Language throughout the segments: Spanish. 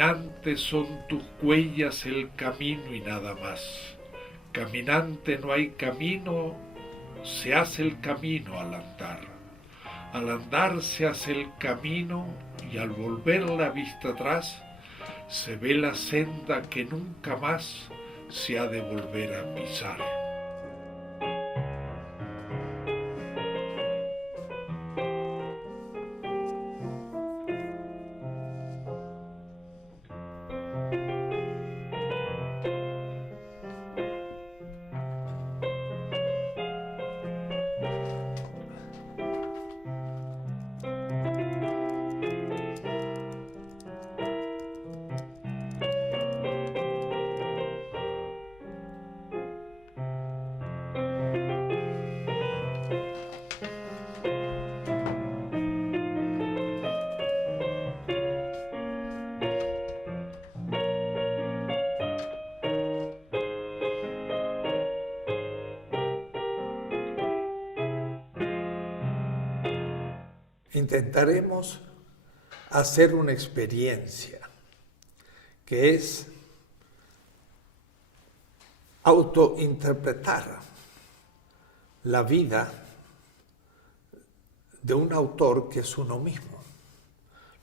Caminante son tus huellas el camino y nada más. Caminante no hay camino, se hace el camino al andar. Al andar se hace el camino y al volver la vista atrás se ve la senda que nunca más se ha de volver a pisar. Intentaremos hacer una experiencia que es autointerpretar la vida de un autor que es uno mismo,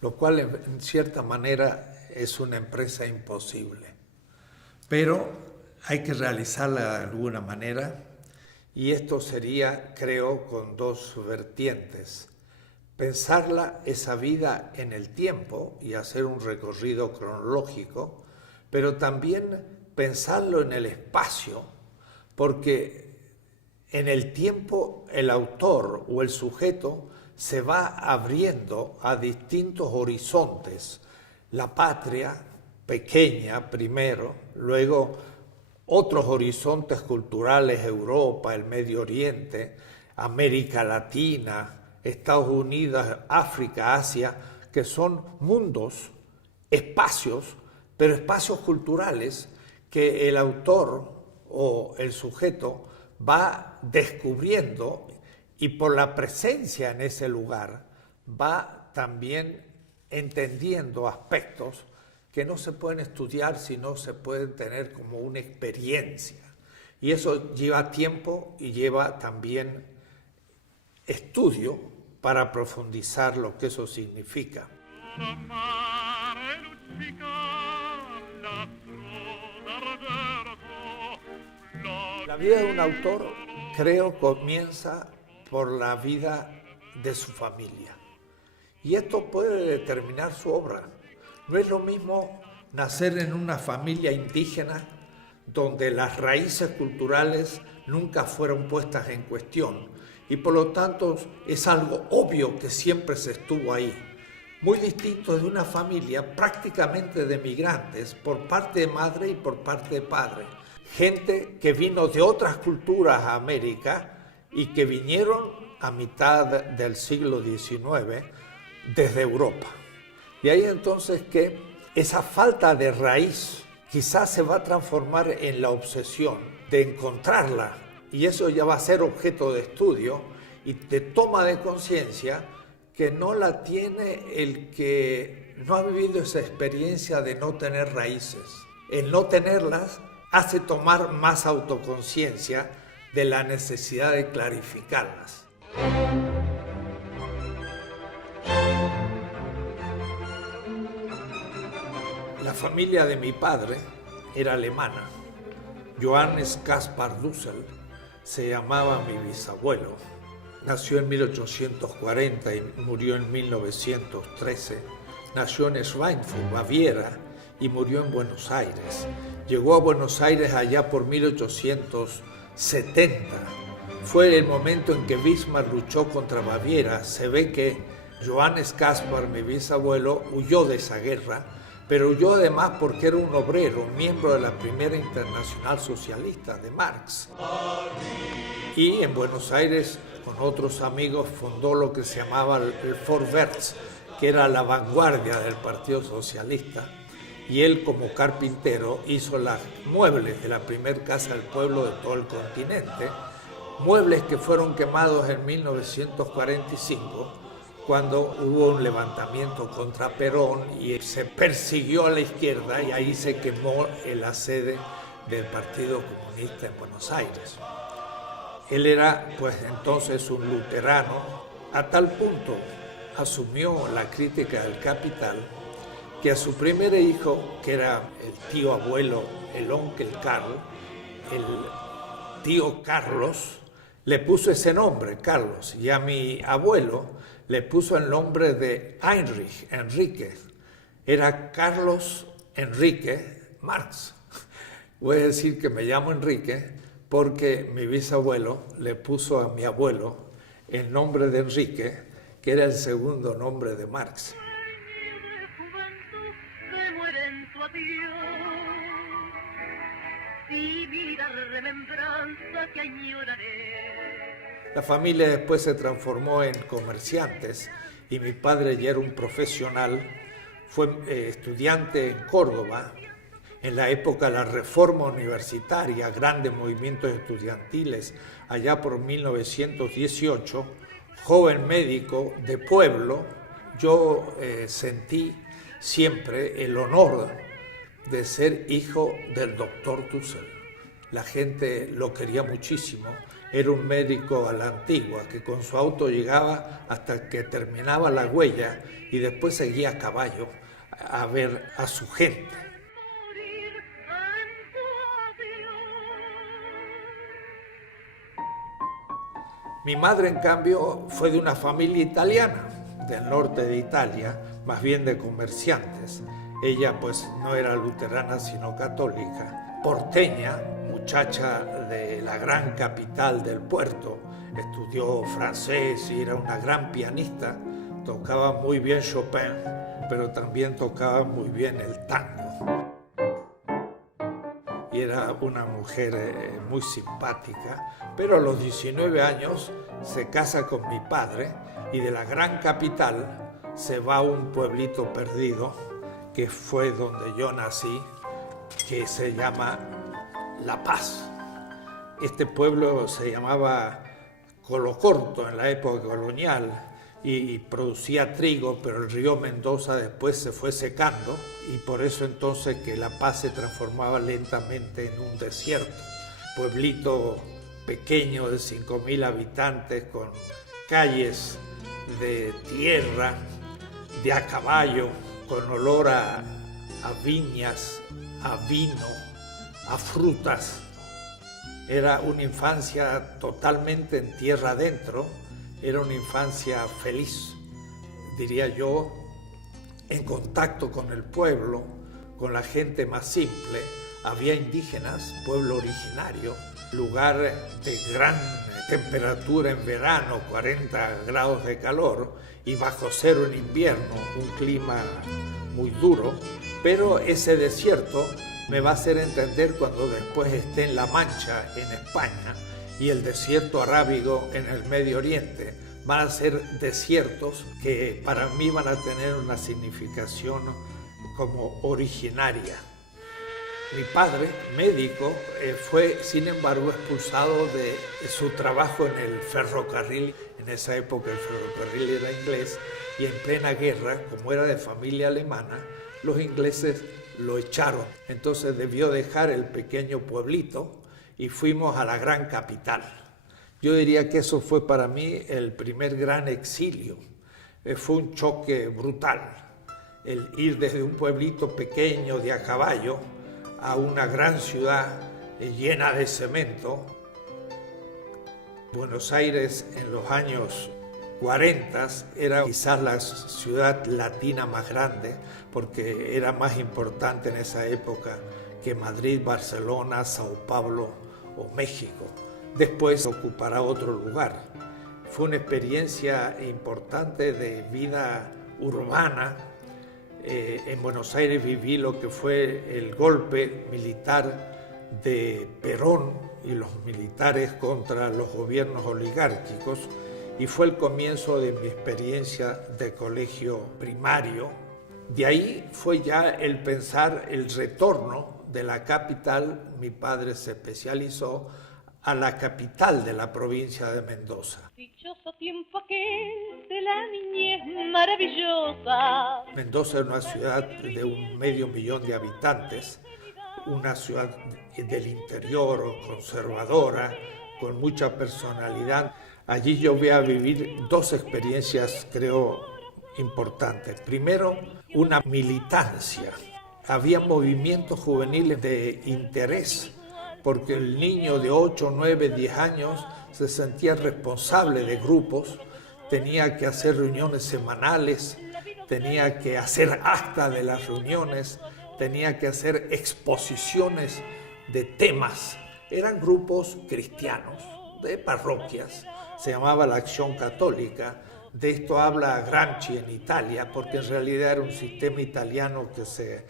lo cual en cierta manera es una empresa imposible, pero hay que realizarla de alguna manera, y esto sería, creo, con dos vertientes. Pensarla, esa vida, en el tiempo y hacer un recorrido cronológico, pero también pensarlo en el espacio, porque en el tiempo el autor o el sujeto se va abriendo a distintos horizontes. La patria pequeña primero, luego otros horizontes culturales, Europa, el Medio Oriente, América Latina, Estados Unidos, África, Asia, que son mundos, espacios, pero espacios culturales que el autor o el sujeto va descubriendo, y por la presencia en ese lugar va también entendiendo aspectos que no se pueden estudiar, sino se pueden tener como una experiencia. Y eso lleva tiempo y lleva también estudio para profundizar lo que eso significa. La vida de un autor, creo, comienza por la vida de su familia. Y esto puede determinar su obra. No es lo mismo nacer en una familia indígena donde las raíces culturales nunca fueron puestas en cuestión, y por lo tanto es algo obvio que siempre se estuvo ahí. Muy distinto de una familia prácticamente de migrantes por parte de madre y por parte de padre. Gente que vino de otras culturas a América y que vinieron a mitad del siglo XIX desde Europa. Y ahí entonces que esa falta de raíz quizás se va a transformar en la obsesión de encontrarla, y eso ya va a ser objeto de estudio y de toma de conciencia, que no la tiene el que no ha vivido esa experiencia de no tener raíces. El no tenerlas hace tomar más autoconciencia de la necesidad de clarificarlas. La familia de mi padre era alemana. Johannes Caspar Dussel se llamaba mi bisabuelo. Nació en 1840 y murió en 1913. Nació en Schweinfurt, Baviera, y murió en Buenos Aires. Llegó a Buenos Aires allá por 1870. Fue el momento en que Bismarck luchó contra Baviera. Se ve que Johannes Caspar, mi bisabuelo, huyó de esa guerra, pero huyó además porque era un obrero, un miembro de la primera internacional socialista de Marx. Y en Buenos Aires, con otros amigos, fundó lo que se llamaba el Vorwärts, que era la vanguardia del Partido Socialista. Y él, como carpintero, hizo los muebles de la primera casa del pueblo de todo el continente, muebles que fueron quemados en 1945 cuando hubo un levantamiento contra Perón y se persiguió a la izquierda y ahí se quemó la sede del Partido Comunista en Buenos Aires. Él era pues entonces un luterano, a tal punto asumió la crítica del Capital que a su primer hijo, que era el tío abuelo, el onkel Carl, el tío Carlos, le puso ese nombre, Carlos, y a mi abuelo le puso el nombre de Heinrich, Enrique. Era Carlos Enrique Marx. Voy a decir que me llamo Enrique porque mi bisabuelo le puso a mi abuelo el nombre de Enrique, que era el segundo nombre de Marx. La familia después se transformó en comerciantes y mi padre ya era un profesional, fue estudiante en Córdoba. En la época de la reforma universitaria, grandes movimientos estudiantiles, allá por 1918, joven médico de pueblo, yo sentí siempre el honor de ser hijo del doctor Dussel. La gente lo quería muchísimo, era un médico a la antigua que con su auto llegaba hasta que terminaba la huella y después seguía a caballo a ver a su gente. Mi madre, en cambio, fue de una familia italiana, del norte de Italia, más bien de comerciantes. Ella, pues, no era luterana, sino católica. Porteña, muchacha de la gran capital del puerto, estudió francés y era una gran pianista. Tocaba muy bien Chopin, pero también tocaba muy bien el tango. Y era una mujer muy simpática, pero a los 19 años se casa con mi padre y de la gran capital se va a un pueblito perdido que fue donde yo nací, que se llama La Paz. Este pueblo se llamaba Colocorto en la época colonial y producía trigo, pero el río Mendoza después se fue secando y por eso entonces que La Paz se transformaba lentamente en un desierto. Pueblito pequeño de 5.000 habitantes con calles de tierra, de a caballo, con olor a viñas, a vino, a frutas. Era una infancia totalmente en tierra adentro. Era una infancia feliz, diría yo, en contacto con el pueblo, con la gente más simple. Había indígenas, pueblo originario, lugar de gran temperatura en verano, 40 grados de calor, y bajo cero en invierno, un clima muy duro. Pero ese desierto me va a hacer entender cuando después esté en La Mancha, en España, y el desierto arábigo en el Medio Oriente. Van a ser desiertos que para mí van a tener una significación como originaria. Mi padre, médico, fue sin embargo expulsado de su trabajo en el ferrocarril. En esa época el ferrocarril era inglés y en plena guerra, como era de familia alemana, los ingleses lo echaron. Entonces debió dejar el pequeño pueblito y fuimos a la gran capital. Yo diría que eso fue para mí el primer gran exilio. Fue un choque brutal, el ir desde un pueblito pequeño de a caballo a una gran ciudad llena de cemento. Buenos Aires en los años 40 era quizás la ciudad latina más grande porque era más importante en esa época que Madrid, Barcelona, Sao Paulo o México. Después ocupará otro lugar. Fue una experiencia importante de vida urbana. En Buenos Aires viví lo que fue el golpe militar de Perón y los militares contra los gobiernos oligárquicos y fue el comienzo de mi experiencia de colegio primario. De ahí fue ya el pensar el retorno de la capital. Mi padre se especializó a la capital de la provincia de Mendoza. Dichoso tiempo aquel de la niñez maravillosa. Mendoza es una ciudad de 500.000 de habitantes, una ciudad del interior, conservadora, con mucha personalidad. Allí yo voy a vivir 2 experiencias, creo, importantes. Primero, una militancia. Había movimientos juveniles de interés, porque el niño de 8, 9, 10 años se sentía responsable de grupos, tenía que hacer reuniones semanales, tenía que hacer acta de las reuniones, tenía que hacer exposiciones de temas. Eran grupos cristianos, de parroquias, se llamaba la Acción Católica. De esto habla Gramsci en Italia, porque en realidad era un sistema italiano que se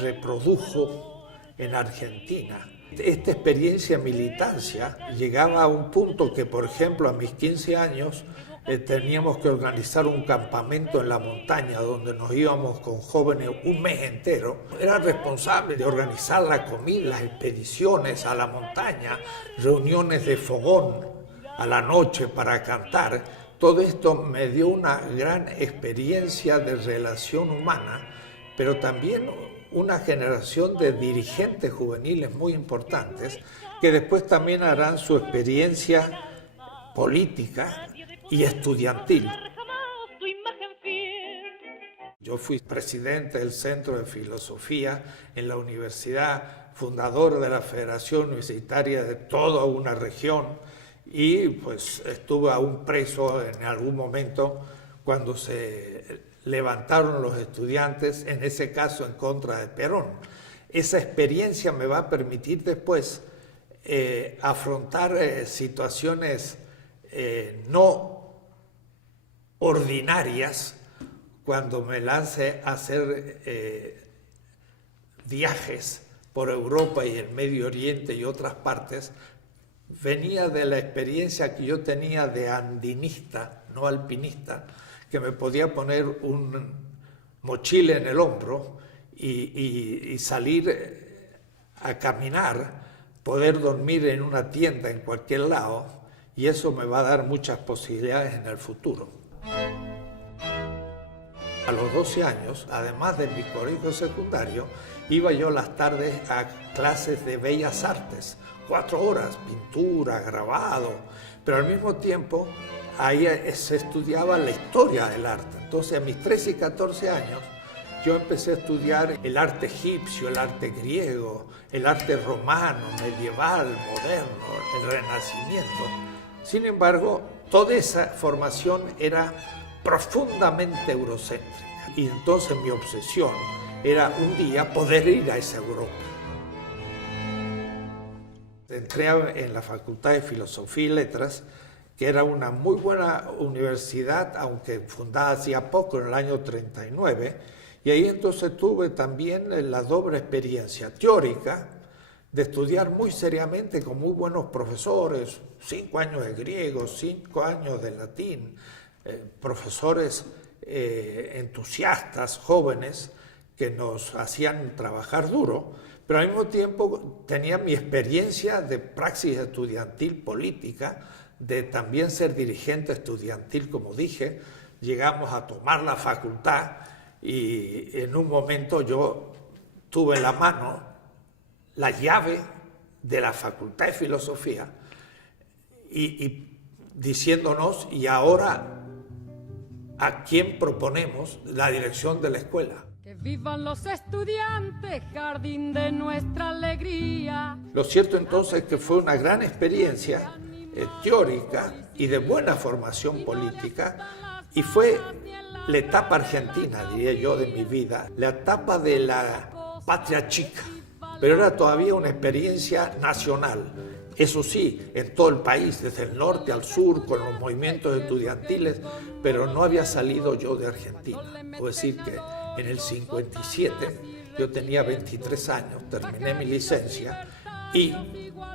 reprodujo en Argentina. Esta experiencia de militancia llegaba a un punto que, por ejemplo, a mis 15 años teníamos que organizar un campamento en la montaña donde nos íbamos con jóvenes un mes entero. Era responsable de organizar la comida, las expediciones a la montaña, reuniones de fogón a la noche para cantar. Todo esto me dio una gran experiencia de relación humana, pero también una generación de dirigentes juveniles muy importantes que después también harán su experiencia política y estudiantil. Yo fui presidente del Centro de Filosofía en la universidad, fundador de la Federación Universitaria de toda una región, y pues estuve aún preso en algún momento cuando se levantaron los estudiantes, en ese caso en contra de Perón. Esa experiencia me va a permitir después afrontar situaciones no ordinarias cuando me lance a hacer viajes por Europa y el Medio Oriente y otras partes. Venía de la experiencia que yo tenía de andinista, no alpinista, que me podía poner un mochila en el hombro y salir a caminar, poder dormir en una tienda en cualquier lado, y eso me va a dar muchas posibilidades en el futuro. A los 12 años, además de mi colegio secundario, iba yo las tardes a clases de bellas artes, 4 horas, pintura, grabado, pero al mismo tiempo ahí se estudiaba la historia del arte. Entonces, a mis 13 y 14 años, yo empecé a estudiar el arte egipcio, el arte griego, el arte romano, medieval, moderno, el Renacimiento. Sin embargo, toda esa formación era profundamente eurocéntrica. Y entonces mi obsesión era un día poder ir a esa Europa. Entré en la Facultad de Filosofía y Letras, que era una muy buena universidad, aunque fundada hacía poco, en el año 39, y ahí entonces tuve también la doble experiencia teórica de estudiar muy seriamente con muy buenos profesores, 5 años de griego, 5 años de latín, profesores entusiastas, jóvenes, que nos hacían trabajar duro, pero al mismo tiempo tenía mi experiencia de praxis estudiantil política, de también ser dirigente estudiantil, como dije. Llegamos a tomar la facultad y en un momento yo tuve en la mano la llave de la Facultad de Filosofía y diciéndonos, ¿y ahora a quién proponemos la dirección de la escuela? Que vivan los estudiantes, jardín de nuestra alegría. Lo cierto entonces es que fue una gran experiencia teórica y de buena formación política, y fue la etapa argentina, diría yo, de mi vida, la etapa de la patria chica, pero era todavía una experiencia nacional. Eso sí, en todo el país, desde el norte al sur, con los movimientos estudiantiles, pero no había salido yo de Argentina. Puedo decir que en el 57 yo tenía 23 años, terminé mi licencia y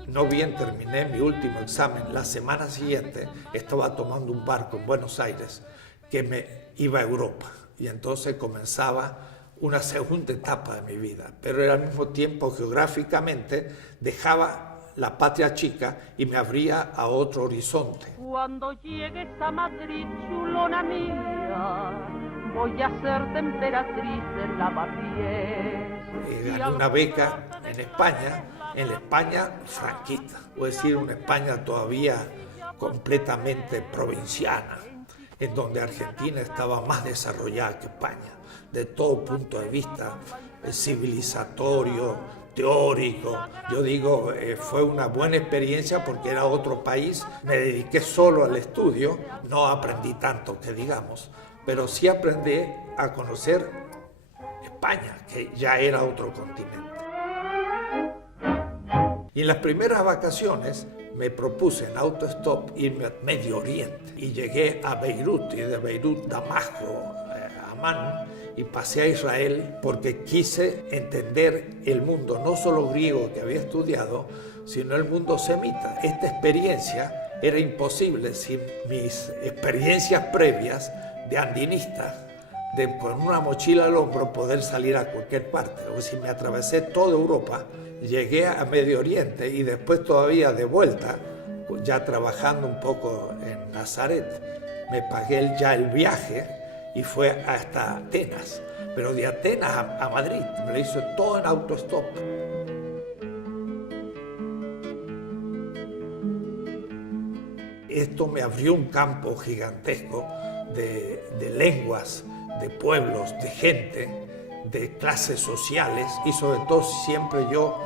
no bien terminé mi último examen, la semana siguiente estaba tomando un barco en Buenos Aires que me iba a Europa, y entonces comenzaba una segunda etapa de mi vida, pero era al mismo tiempo geográficamente dejaba la patria chica y me abría a otro horizonte. Cuando llegues a Madrid, chulona mía, voy a ser temperatriz en Lavapiés. Gané una beca en la España franquista, es decir, una España todavía completamente provinciana, en donde Argentina estaba más desarrollada que España, de todo punto de vista civilizatorio, teórico. Yo digo, fue una buena experiencia porque era otro país, me dediqué solo al estudio, no aprendí tanto que digamos, pero sí aprendí a conocer España, que ya era otro continente. Y en las primeras vacaciones me propuse en autostop irme a Medio Oriente y llegué a Beirut y de Beirut Damasco, Amán, y pasé a Israel porque quise entender el mundo, no solo griego que había estudiado, sino el mundo semita. Esta experiencia era imposible sin mis experiencias previas de andinista, de con una mochila al hombro poder salir a cualquier parte. O si me atravesé toda Europa, llegué a Medio Oriente y después todavía de vuelta, ya trabajando un poco en Nazaret, me pagué ya el viaje y fue hasta Atenas. Pero de Atenas a Madrid me lo hizo todo en autostop. Esto me abrió un campo gigantesco de lenguas, de pueblos, de gente, de clases sociales y sobre todo siempre yo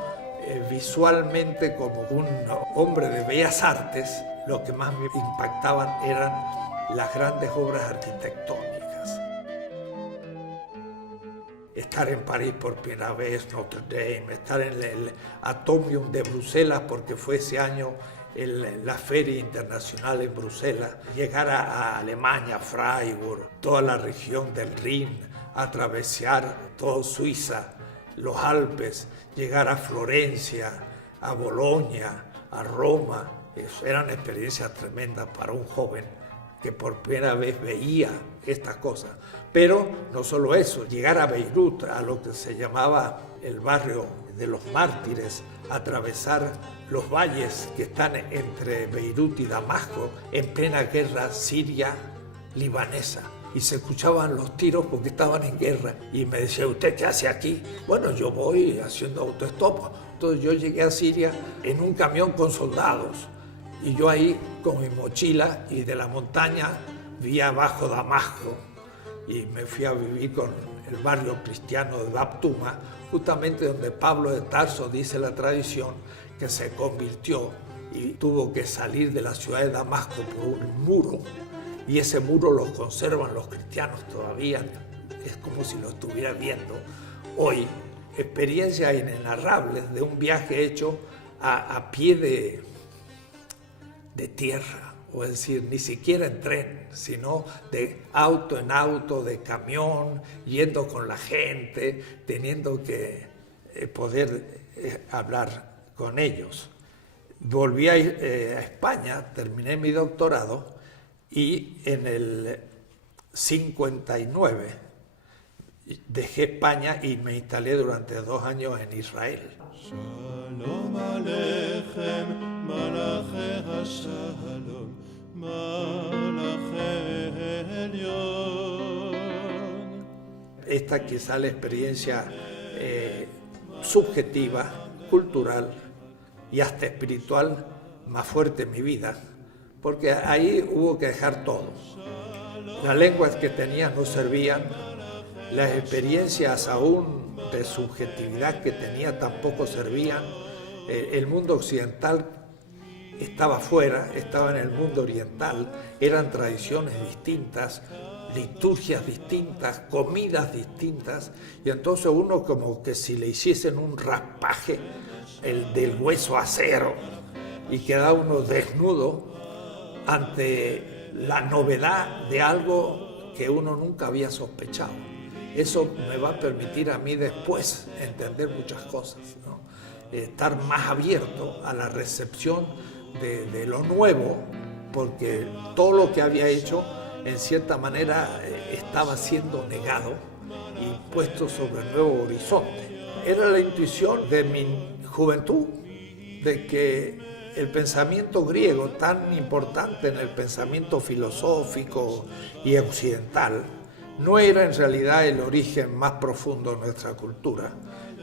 visualmente como un hombre de bellas artes, lo que más me impactaban eran las grandes obras arquitectónicas. Estar en París por primera vez, Notre Dame, estar en el Atomium de Bruselas porque fue ese año la Feria Internacional en Bruselas, llegar a Alemania, Freiburg, toda la región del Rin, atravesar toda Suiza, los Alpes, llegar a Florencia, a Bolonia, a Roma. Eran experiencias tremendas para un joven que por primera vez veía estas cosas. Pero no solo eso, llegar a Beirut, a lo que se llamaba el barrio de los mártires, atravesar los valles que están entre Beirut y Damasco en plena guerra siria-libanesa. Y se escuchaban los tiros porque estaban en guerra. Y me decía, ¿usted qué hace aquí? Bueno, yo voy haciendo autostop. Entonces yo llegué a Siria en un camión con soldados. Y yo ahí con mi mochila y de la montaña vi abajo Damasco. Y me fui a vivir con el barrio cristiano de Bab Tuma, justamente donde Pablo de Tarso, dice la tradición, que se convirtió y tuvo que salir de la ciudad de Damasco por un muro. Y ese muro lo conservan los cristianos todavía, es como si lo estuviera viendo hoy. Experiencias inenarrables de un viaje hecho a pie de tierra, o es decir, ni siquiera en tren, sino de auto en auto, de camión, yendo con la gente, teniendo que poder hablar con ellos. Volví a España, terminé mi doctorado y en el 59 dejé España y me instalé durante 2 años en Israel. Shalom Aleichem, Malache HaShalom, Malache Elyon. Esta quizá la experiencia subjetiva, cultural y hasta espiritual más fuerte en mi vida, porque ahí hubo que dejar todo. Las lenguas que tenía no servían, las experiencias aún de subjetividad que tenía tampoco servían. El mundo occidental estaba fuera, estaba en el mundo oriental, eran tradiciones distintas, liturgias distintas, comidas distintas, y entonces uno como que si le hiciesen un raspaje del hueso acero y queda uno desnudo ante la novedad de algo que uno nunca había sospechado. Eso me va a permitir a mí después entender muchas cosas, ¿no? Estar más abierto a la recepción de lo nuevo, porque todo lo que había hecho en cierta manera estaba siendo negado y puesto sobre el nuevo horizonte. Era la intuición de mi juventud de que el pensamiento griego, tan importante en el pensamiento filosófico y occidental, no era en realidad el origen más profundo de nuestra cultura,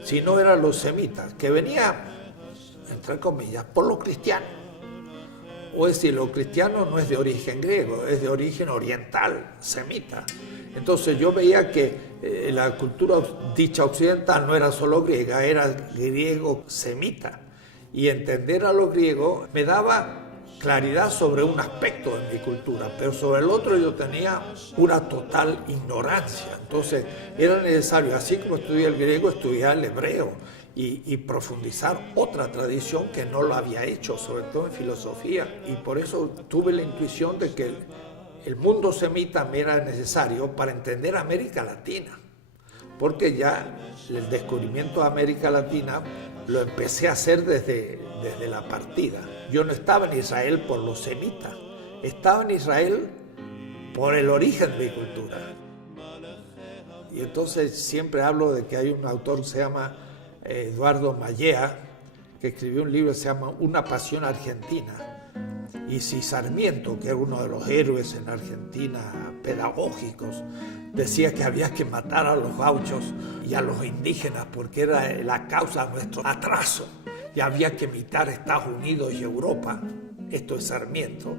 sino eran los semitas, que venía, entre comillas, por los cristianos. O es decir, lo cristiano no es de origen griego, es de origen oriental, semita. Entonces yo veía que la cultura dicha occidental no era solo griega, era griego semita. Y entender a los griegos me daba claridad sobre un aspecto de mi cultura, pero sobre el otro yo tenía una total ignorancia. Entonces era necesario, así como estudié el griego, estudiar el hebreo y profundizar otra tradición que no lo había hecho, sobre todo en filosofía. Y por eso tuve la intuición de que el mundo semita me era necesario para entender América Latina, porque ya el descubrimiento de América Latina lo empecé a hacer desde la partida. Yo no estaba en Israel por los semitas, estaba en Israel por el origen de mi cultura. Y entonces siempre hablo de que hay un autor que se llama Eduardo Mallea, que escribió un libro que se llama Una pasión argentina. Y si Sarmiento, que era uno de los héroes en Argentina pedagógicos, decía que había que matar a los gauchos y a los indígenas porque era la causa de nuestro atraso y había que imitar Estados Unidos y Europa, esto es Sarmiento.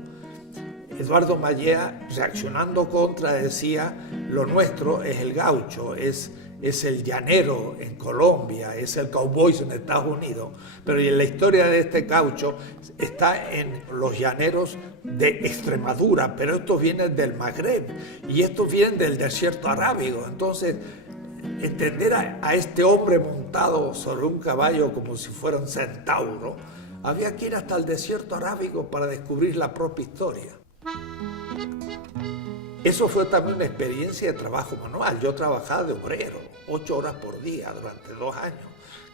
Eduardo Mallea, reaccionando contra, decía: lo nuestro es el gaucho, es el llanero en Colombia, es el cowboy en Estados Unidos, pero la historia de este gaucho está en los llaneros de Extremadura, pero estos vienen del Magreb y estos vienen del desierto arábigo. Entonces, entender a este hombre montado sobre un caballo como si fuera un centauro, había que ir hasta el desierto arábigo para descubrir la propia historia. Eso fue también una experiencia de trabajo manual. Yo trabajaba de obrero, 8 horas por día durante 2 años.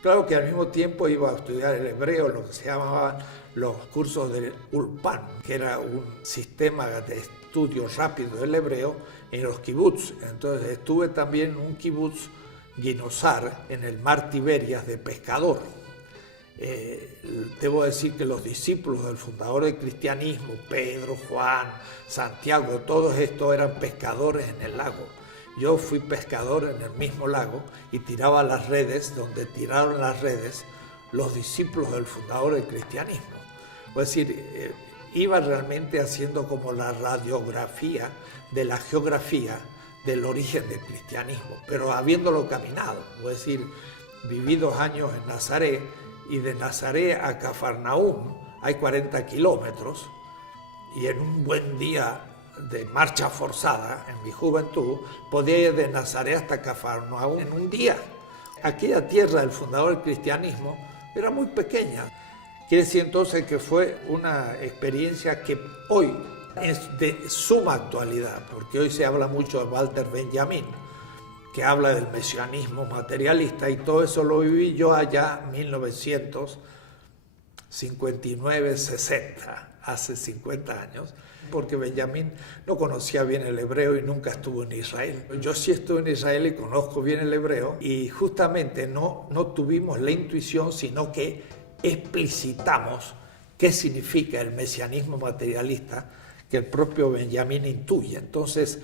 Claro que al mismo tiempo iba a estudiar el hebreo, lo que se llamaban los cursos del Ulpan, que era un sistema de estudio rápido del hebreo en los kibutz. Entonces estuve también en un kibutz Ginosar, en el mar Tiberias, de pescador. Debo decir que los discípulos del fundador del cristianismo, Pedro, Juan, Santiago, todos estos eran pescadores en el lago. Yo fui pescador en el mismo lago y tiraba las redes donde tiraron las redes los discípulos del fundador del cristianismo. Es decir, iba realmente haciendo como la radiografía de la geografía del origen del cristianismo, pero habiéndolo caminado. Es decir, viví 2 años en Nazaret, y de Nazaret a Cafarnaúm hay 40 kilómetros, y en un buen día de marcha forzada, en mi juventud, podía ir de Nazaret hasta Cafarnaúm en un día. Aquella tierra del fundador del cristianismo era muy pequeña. Quiere decir entonces que fue una experiencia que hoy es de suma actualidad, porque hoy se habla mucho de Walter Benjamin, que habla del mesianismo materialista, y todo eso lo viví yo allá en 1959-60, hace 50 años, porque Benjamín no conocía bien el hebreo y nunca estuvo en Israel. Yo sí estuve en Israel y conozco bien el hebreo, y justamente no tuvimos la intuición, sino que explicitamos qué significa el mesianismo materialista que el propio Benjamín intuye. Entonces,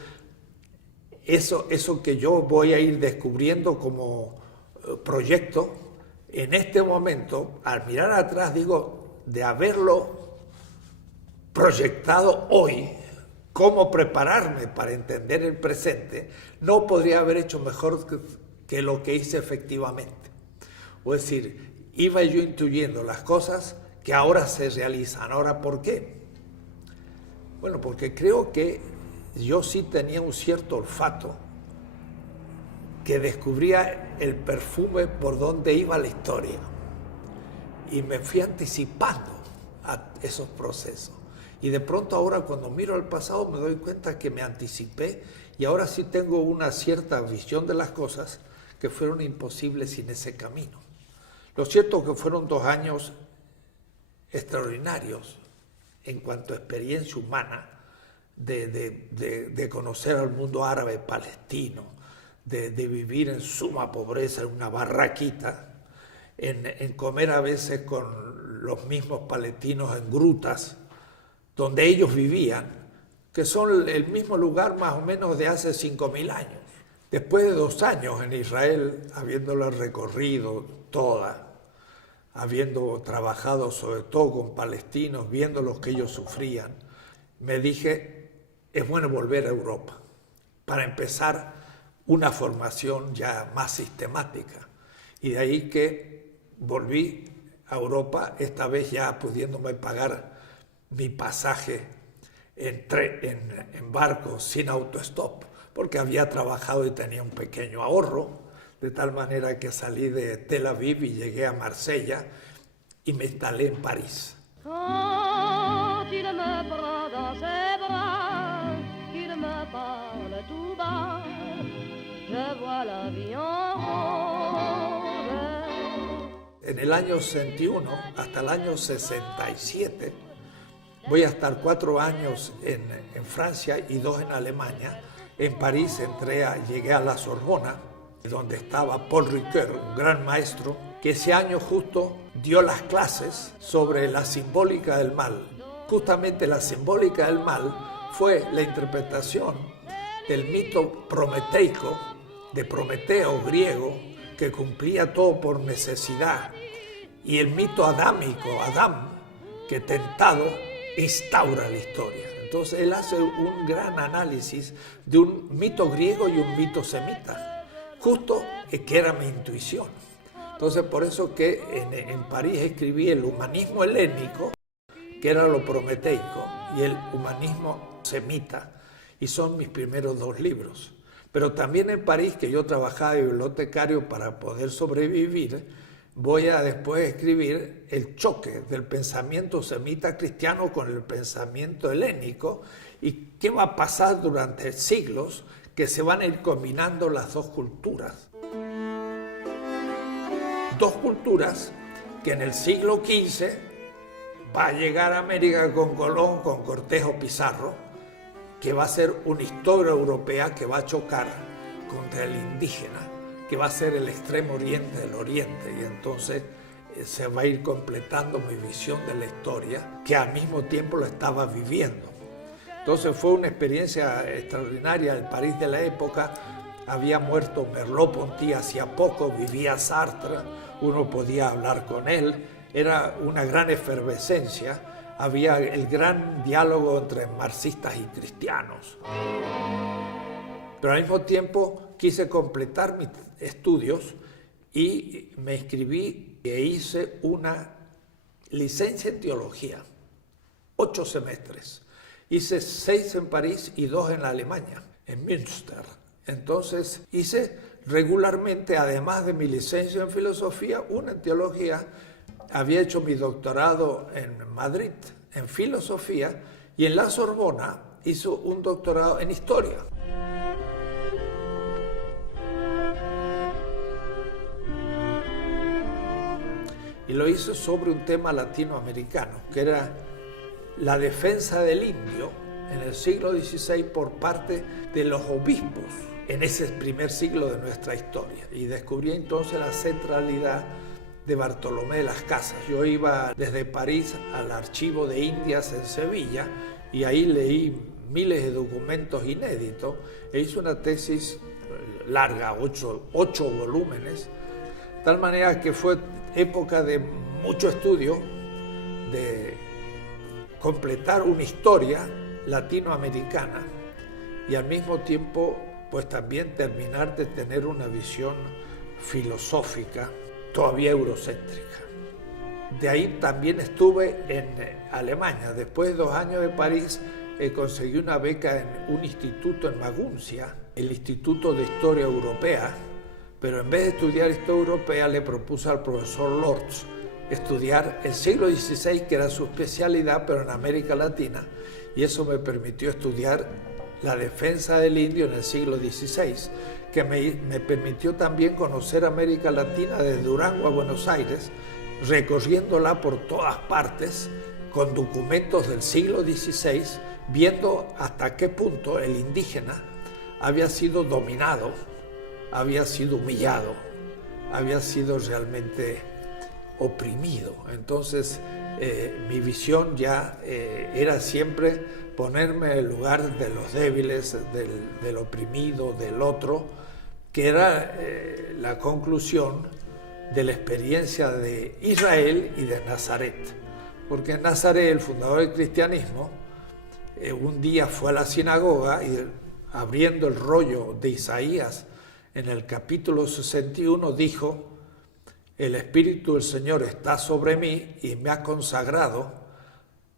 eso que yo voy a ir descubriendo como proyecto, en este momento, al mirar atrás, digo, de haberlo proyectado hoy, cómo prepararme para entender el presente, no podría haber hecho mejor que lo que hice efectivamente. Es decir, iba yo intuyendo las cosas que ahora se realizan. Ahora, ¿por qué? Bueno, porque creo que yo sí tenía un cierto olfato que descubría el perfume por donde iba la historia, y me fui anticipando a esos procesos, y de pronto ahora cuando miro al pasado me doy cuenta que me anticipé, y ahora sí tengo una cierta visión de las cosas que fueron imposibles sin ese camino. Lo cierto es que fueron 2 años extraordinarios en cuanto a experiencia humana, de conocer al mundo árabe palestino, de vivir en suma pobreza en una barraquita, en comer a veces con los mismos palestinos en grutas donde ellos vivían, que son el mismo lugar más o menos de hace 5.000 años. Después de 2 años en Israel, habiéndola recorrido toda, habiendo trabajado sobre todo con palestinos, viendo lo que ellos sufrían, me dije, es bueno volver a Europa para empezar una formación ya más sistemática. Y de ahí que volví a Europa, esta vez ya pudiéndome pagar mi pasaje en barco sin autostop, porque había trabajado y tenía un pequeño ahorro, de tal manera que salí de Tel Aviv y llegué a Marsella y me instalé en París. En el año 61 hasta el año 67 voy a estar 4 años en Francia y 2 en Alemania. En París llegué a la Sorbona, donde estaba Paul Ricoeur, un gran maestro, que ese año justo dio las clases sobre la simbólica del mal. Justamente la simbólica del mal fue la interpretación del mito prometeico, de Prometeo griego, que cumplía todo por necesidad, y el mito adámico, Adán, que tentado instaura la historia. Entonces él hace un gran análisis de un mito griego y un mito semita, justo que era mi intuición. Entonces por eso que en París escribí el humanismo helénico, que era lo prometeico, y el humanismo semita, y son mis primeros 2 libros. Pero también en París, que yo trabajaba de bibliotecario para poder sobrevivir, voy a después escribir el choque del pensamiento semita cristiano con el pensamiento helénico y qué va a pasar durante siglos que se van a ir combinando las 2 culturas. 2 culturas que en el siglo XV va a llegar a América con Colón, con Cortés o Pizarro, que va a ser una historia europea que va a chocar contra el indígena, que va a ser el extremo oriente del oriente, y entonces se va a ir completando mi visión de la historia, que al mismo tiempo lo estaba viviendo. Entonces fue una experiencia extraordinaria. El París de la época había muerto Merleau-Ponty hacía poco, vivía Sartre, uno podía hablar con él, era una gran efervescencia, había el gran diálogo entre marxistas y cristianos. Pero al mismo tiempo quise completar mis estudios y me inscribí e hice una licencia en teología, 8 semestres. Hice 6 en París y 2 en Alemania, en Münster. Entonces hice regularmente, además de mi licencia en filosofía, una en teología. Había hecho mi doctorado en Madrid en filosofía y en la Sorbona hizo un doctorado en historia. Y lo hizo sobre un tema latinoamericano, que era la defensa del indio en el siglo XVI por parte de los obispos en ese primer siglo de nuestra historia. Y descubrí entonces la centralidad de Bartolomé de las Casas. Yo iba desde París al Archivo de Indias en Sevilla y ahí leí miles de documentos inéditos e hice una tesis larga, 8 volúmenes, de tal manera que fue época de mucho estudio, de completar una historia latinoamericana y al mismo tiempo pues también terminar de tener una visión filosófica todavía eurocéntrica. De ahí también estuve en Alemania. Después de 2 años de París conseguí una beca en un instituto en Maguncia, el Instituto de Historia Europea, pero en vez de estudiar Historia Europea le propuse al profesor Lorz estudiar el siglo XVI, que era su especialidad, pero en América Latina, y eso me permitió estudiar la defensa del indio en el siglo XVI, que me permitió también conocer América Latina desde Durango a Buenos Aires, recorriéndola por todas partes con documentos del siglo XVI, viendo hasta qué punto el indígena había sido dominado, había sido humillado, había sido realmente oprimido. Entonces mi visión ya era siempre ponerme en el lugar de los débiles, del oprimido, del otro, que era la conclusión de la experiencia de Israel y de Nazaret. Porque en Nazaret, el fundador del cristianismo, un día fue a la sinagoga y abriendo el rollo de Isaías en el capítulo 61 dijo: el Espíritu del Señor está sobre mí y me ha consagrado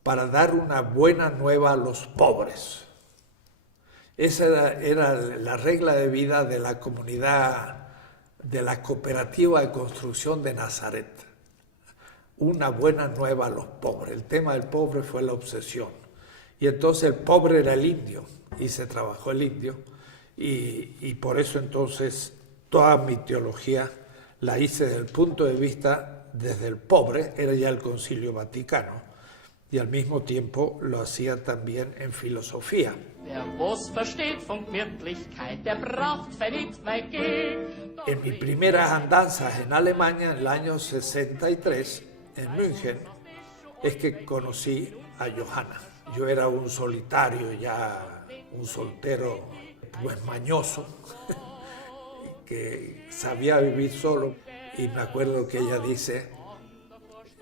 para dar una buena nueva a los pobres. Esa era la regla de vida de la comunidad, de la cooperativa de construcción de Nazaret. Una buena nueva a los pobres. El tema del pobre fue la obsesión. Y entonces el pobre era el indio, y se trabajó el indio, y por eso entonces toda mi teología la hice desde el punto de vista, desde el pobre, era ya el Concilio Vaticano, y al mismo tiempo lo hacía también en filosofía. En mis primeras andanzas en Alemania, en el año 63, en München, es que conocí a Johanna. Yo era un solitario, ya un soltero pues mañoso, que sabía vivir solo, y me acuerdo que ella dice: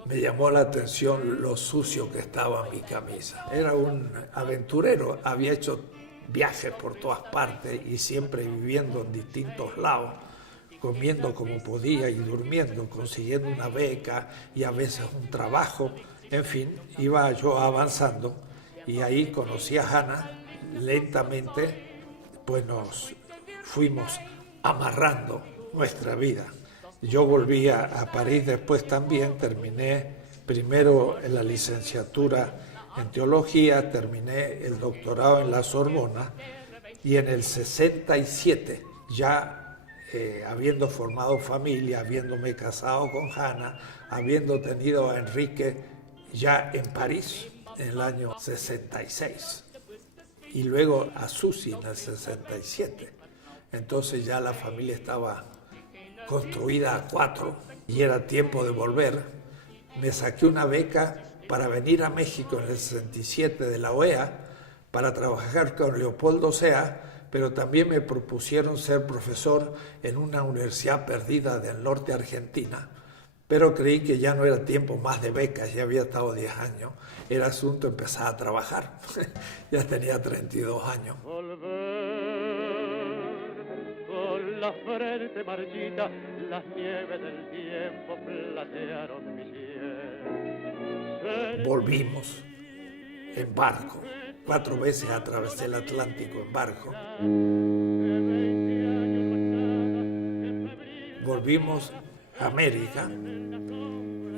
me llamó la atención lo sucio que estaba mi camisa. Era un aventurero, había hecho viajes por todas partes y siempre viviendo en distintos lados, comiendo como podía y durmiendo, consiguiendo una beca y a veces un trabajo. En fin, iba yo avanzando y ahí conocí a Hannah. Lentamente pues nos fuimos amarrando nuestra vida. Yo volví a París después también, terminé primero en la licenciatura en teología, terminé el doctorado en la Sorbona, y en el 67, ya habiendo formado familia, habiéndome casado con Hannah, habiendo tenido a Enrique ya en París en el año 66, y luego a Susi en el 67. Entonces ya la familia estaba construida a 4 y era tiempo de volver. Me saqué una beca para venir a México en el 67 de la OEA para trabajar con Leopoldo Sea, pero también me propusieron ser profesor en una universidad perdida del norte de Argentina, pero creí que ya no era tiempo más de becas, ya había estado 10 años, era asunto de empezar a trabajar. Ya tenía 32 años. La frente marchita, las nieves del tiempo platearon mi piel. Volvimos en barco. 4 veces atravesé el Atlántico en barco. Volvimos a América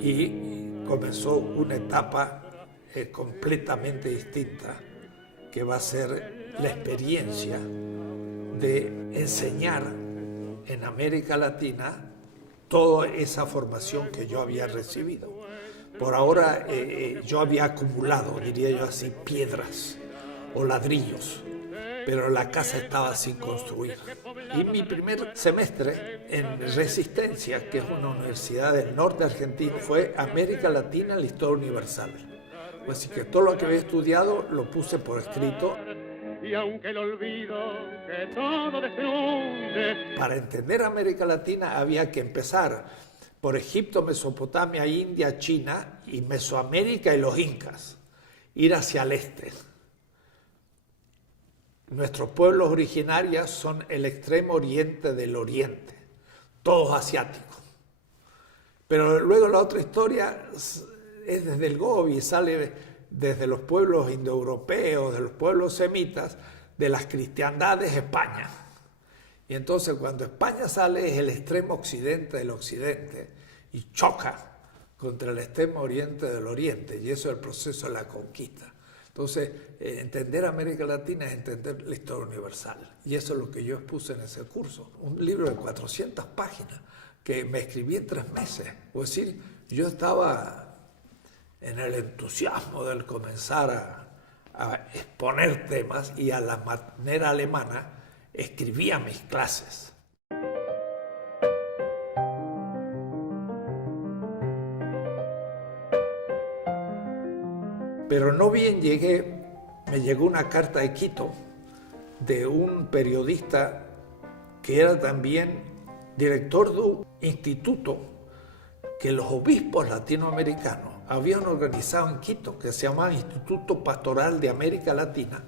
y comenzó una etapa completamente distinta, que va a ser la experiencia de enseñar en América Latina toda esa formación que yo había recibido. Por ahora yo había acumulado, diría yo así, piedras o ladrillos, pero la casa estaba sin construir. Y mi primer semestre en Resistencia, que es una universidad del norte argentino, fue América Latina, la historia universal. Así que todo lo que había estudiado lo puse por escrito. Y aunque el olvido que todo destruye. Para entender América Latina había que empezar por Egipto, Mesopotamia, India, China y Mesoamérica y los incas, ir hacia el este. Nuestros pueblos originarios son el extremo oriente del oriente, todos asiáticos. Pero luego la otra historia es desde el Gobi, sale desde los pueblos indoeuropeos, de los pueblos semitas, de las cristiandades, España. Y entonces cuando España sale es el extremo occidente del occidente y choca contra el extremo oriente del oriente, y eso es el proceso de la conquista. Entonces, entender América Latina es entender la historia universal, y eso es lo que yo expuse en ese curso. Un libro de 400 páginas que me escribí en 3 meses. Es decir, yo estaba en el entusiasmo del comenzar a exponer temas, y a la manera alemana escribía mis clases. Pero no bien llegué, me llegó una carta de Quito de un periodista que era también director de un instituto que los obispos latinoamericanos habían organizado en Quito, que se llamaba Instituto Pastoral de América Latina,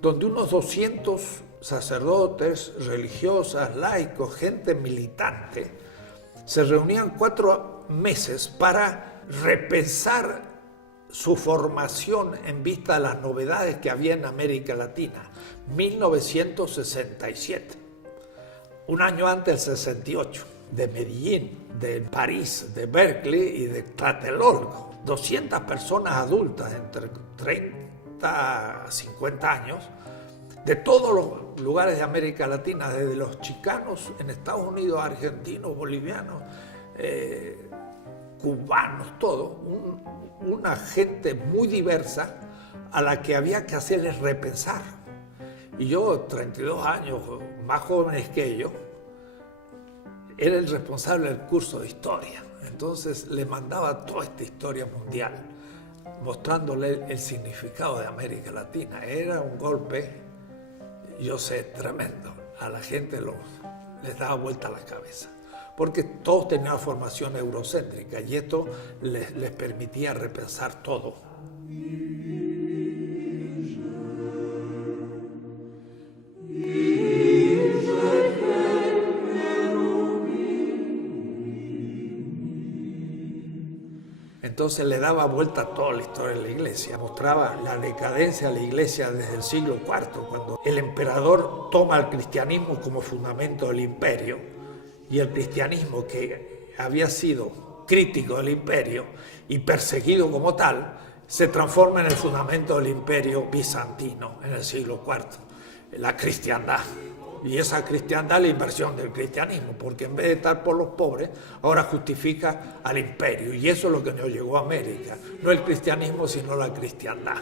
donde unos 200 sacerdotes, religiosas, laicos, gente militante, se reunían 4 meses para repensar su formación en vista de las novedades que había en América Latina. 1967, un año antes del 68, de Medellín, de París, de Berkeley y de Tlatelolco. 200 personas adultas entre 30 a 50 años, de todos los lugares de América Latina, desde los chicanos en Estados Unidos, argentinos, bolivianos, cubanos, todo, una gente muy diversa a la que había que hacerles repensar. Y yo, 32 años, más jóvenes que ellos, era el responsable del curso de historia. Entonces le mandaba toda esta historia mundial, mostrándole el significado de América Latina. Era un golpe, yo sé, tremendo. A la gente les daba vuelta la cabeza, porque todos tenían una formación eurocéntrica y esto les permitía repensar todo. Entonces le daba vuelta a toda la historia de la iglesia, mostraba la decadencia de la iglesia desde el siglo IV, cuando el emperador toma el cristianismo como fundamento del imperio, y el cristianismo, que había sido crítico del imperio y perseguido como tal, se transforma en el fundamento del imperio bizantino en el siglo IV, la cristiandad. Y esa cristiandad es la inversión del cristianismo, porque en vez de estar por los pobres, ahora justifica al imperio. Y eso es lo que nos llegó a América. No el cristianismo, sino la cristiandad.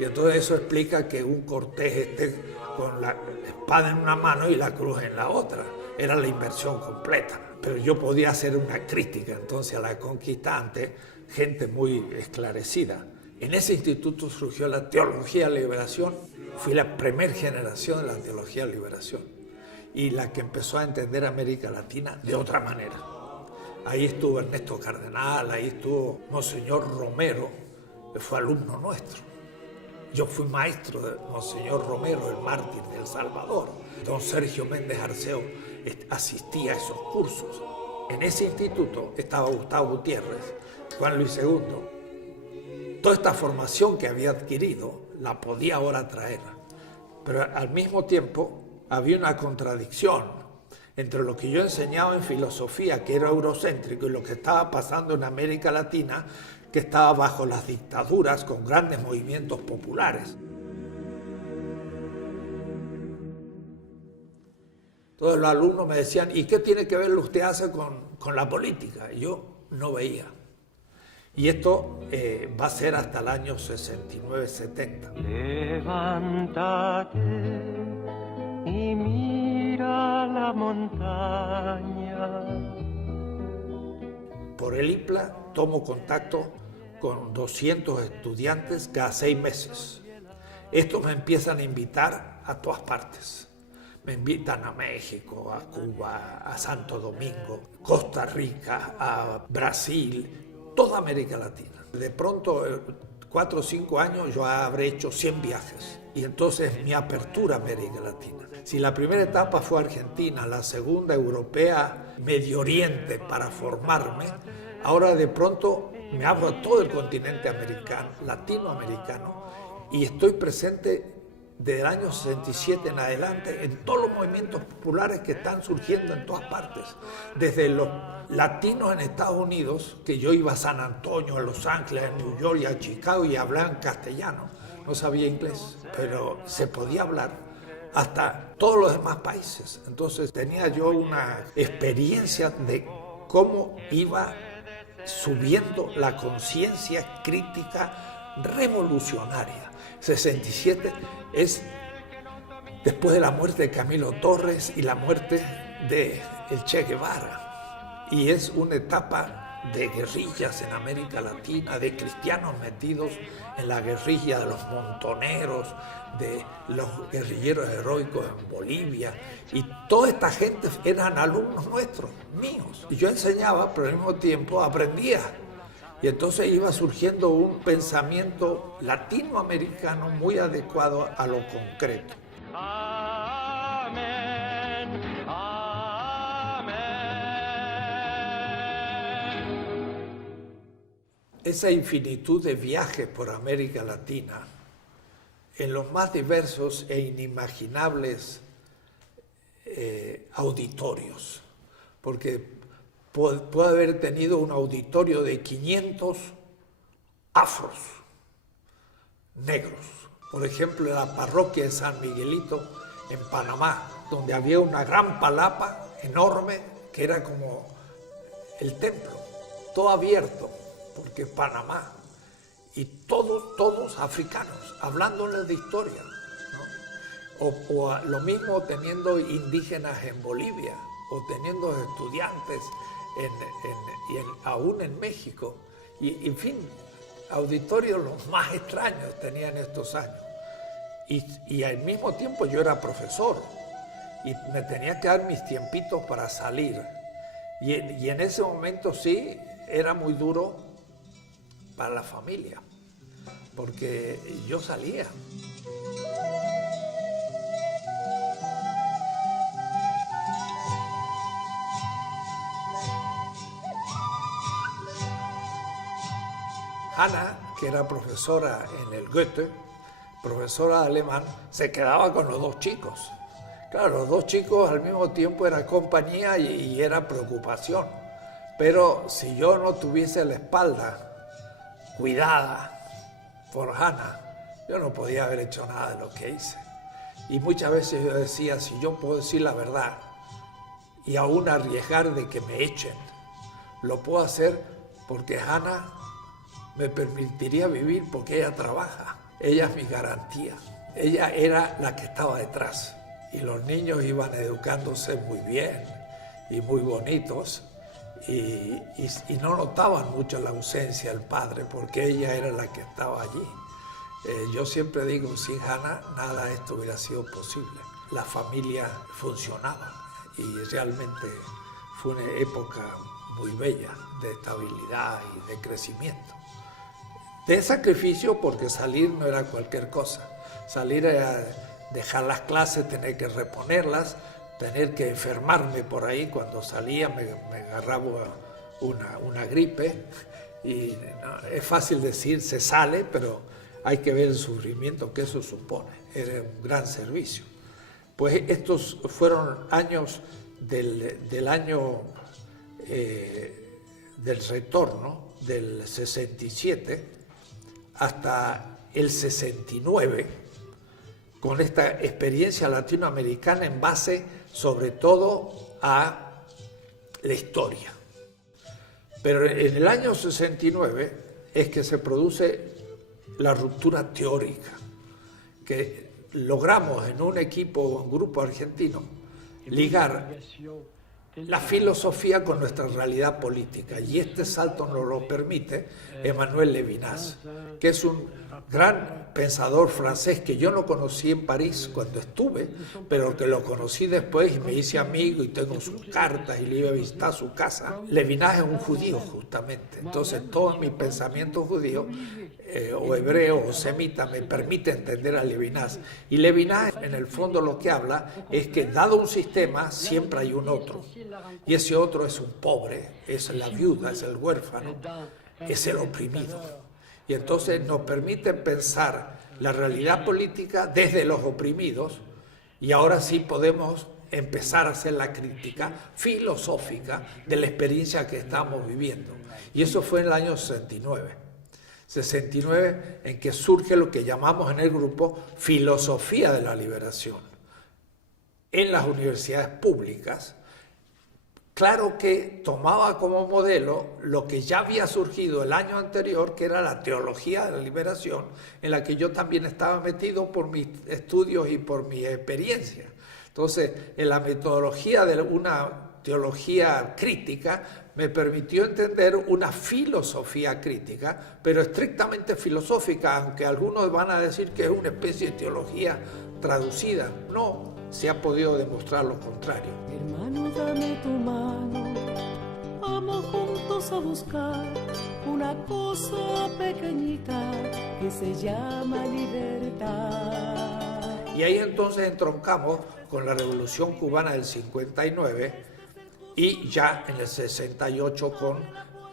Y entonces eso explica que un Cortés esté con la espada en una mano y la cruz en la otra. Era la inversión completa. Pero yo podía hacer una crítica entonces a la conquistante, gente muy esclarecida. En ese instituto surgió la teología de la liberación. Fui la primera generación de la teología de liberación y la que empezó a entender América Latina de otra manera. Ahí estuvo Ernesto Cardenal, ahí estuvo Monseñor Romero, que fue alumno nuestro. Yo fui maestro de Monseñor Romero, el mártir de El Salvador. Don Sergio Méndez Arceo asistía a esos cursos. En ese instituto estaba Gustavo Gutiérrez, Juan Luis II. Toda esta formación que había adquirido la podía ahora traer, pero al mismo tiempo había una contradicción entre lo que yo enseñaba en filosofía, que era eurocéntrico, y lo que estaba pasando en América Latina, que estaba bajo las dictaduras con grandes movimientos populares. Todos los alumnos me decían, ¿y qué tiene que ver lo que usted hace con la política? Y yo no veía. Y esto va a ser hasta el año 69-70. Levántate y mira la montaña. Por el IPLA tomo contacto con 200 estudiantes cada 6 meses. Estos me empiezan a invitar a todas partes. Me invitan a México, a Cuba, a Santo Domingo, Costa Rica, a Brasil, toda América Latina. De pronto, 4 o 5 años, yo habré hecho 100 viajes. Y entonces mi apertura a América Latina. Si la primera etapa fue Argentina, la segunda europea, Medio Oriente para formarme, ahora de pronto me abro a todo el continente americano, latinoamericano, y estoy presente desde el año 67 en adelante en todos los movimientos populares que están surgiendo en todas partes. Desde los latinos en Estados Unidos, que yo iba a San Antonio, a Los Ángeles, a New York y a Chicago y hablaban castellano. No sabía inglés, pero se podía hablar, hasta todos los demás países. Entonces tenía yo una experiencia de cómo iba subiendo la conciencia crítica revolucionaria. 67 es después de la muerte de Camilo Torres y la muerte de el Che Guevara. Y es una etapa de guerrillas en América Latina, de cristianos metidos en la guerrilla de los montoneros, de los guerrilleros heroicos en Bolivia, y toda esta gente eran alumnos nuestros, míos. Y yo enseñaba, pero al mismo tiempo aprendía. Y entonces iba surgiendo un pensamiento latinoamericano muy adecuado a lo concreto. Amén, amén. Esa infinitud de viajes por América Latina, en los más diversos e inimaginables auditorios, porque puede haber tenido un auditorio de 500 afros, negros. Por ejemplo, en la parroquia de San Miguelito, en Panamá, donde había una gran palapa enorme, que era como el templo, todo abierto, porque Panamá, y todos africanos, hablándoles de historia, ¿no? O lo mismo teniendo indígenas en Bolivia, o teniendo estudiantes aún en México, y en fin, auditorios los más extraños tenían estos años. Y al mismo tiempo yo era profesor, y me tenía que dar mis tiempitos para salir. Y en ese momento sí, era muy duro para la familia, porque yo salía. Hannah, que era profesora en el Goethe, profesora de alemán, se quedaba con los dos chicos. Claro, los dos chicos al mismo tiempo era compañía y era preocupación. Pero si yo no tuviese la espalda cuidada por Hannah, yo no podía haber hecho nada de lo que hice. Y muchas veces yo decía, si yo puedo decir la verdad y aún arriesgar de que me echen, lo puedo hacer porque Hannah me permitiría vivir, porque ella trabaja. Ella es mi garantía. Ella era la que estaba detrás. Y los niños iban educándose muy bien y muy bonitos. Y no notaban mucho la ausencia del padre, porque ella era la que estaba allí. Yo siempre digo, sin Hannah nada de esto hubiera sido posible. La familia funcionaba y realmente fue una época muy bella de estabilidad y de crecimiento. De sacrificio, porque salir no era cualquier cosa. Salir era dejar las clases, tener que reponerlas, tener que enfermarme por ahí. Cuando salía me agarraba una gripe. Y no, es fácil decir, se sale, pero hay que ver el sufrimiento que eso supone. Era un gran servicio. Pues estos fueron años del año del retorno, del 67, hasta el 69, con esta experiencia latinoamericana en base sobre todo a la historia. Pero en el año 69 es que se produce la ruptura teórica, que logramos en un equipo, un grupo argentino, ligar la filosofía con nuestra realidad política, y este salto nos lo permite Emmanuel Levinas, que es un gran pensador francés que yo no conocí en París cuando estuve, pero que lo conocí después y me hice amigo y tengo sus cartas y le iba a visitar su casa. Levinas es un judío justamente, entonces todo mi pensamiento judío o hebreo o semita me permite entender a Levinas. Y Levinas en el fondo lo que habla es que dado un sistema siempre hay un otro, y ese otro es un pobre, es la viuda, es el huérfano, es el oprimido. Y entonces nos permite pensar la realidad política desde los oprimidos, y ahora sí podemos empezar a hacer la crítica filosófica de la experiencia que estamos viviendo. Y eso fue en el año 69 en que surge lo que llamamos en el grupo filosofía de la liberación en las universidades públicas. Claro que tomaba como modelo lo que ya había surgido el año anterior, que era la teología de la liberación, en la que yo también estaba metido por mis estudios y por mi experiencia. Entonces, en la metodología de una teología crítica me permitió entender una filosofía crítica, pero estrictamente filosófica, aunque algunos van a decir que es una especie de teología traducida. No, se ha podido demostrar lo contrario. Hermano, dame tu mano, vamos juntos a buscar una cosa pequeñita que se llama libertad. Y ahí entonces entroncamos con la Revolución Cubana del 59 y ya en el 68 con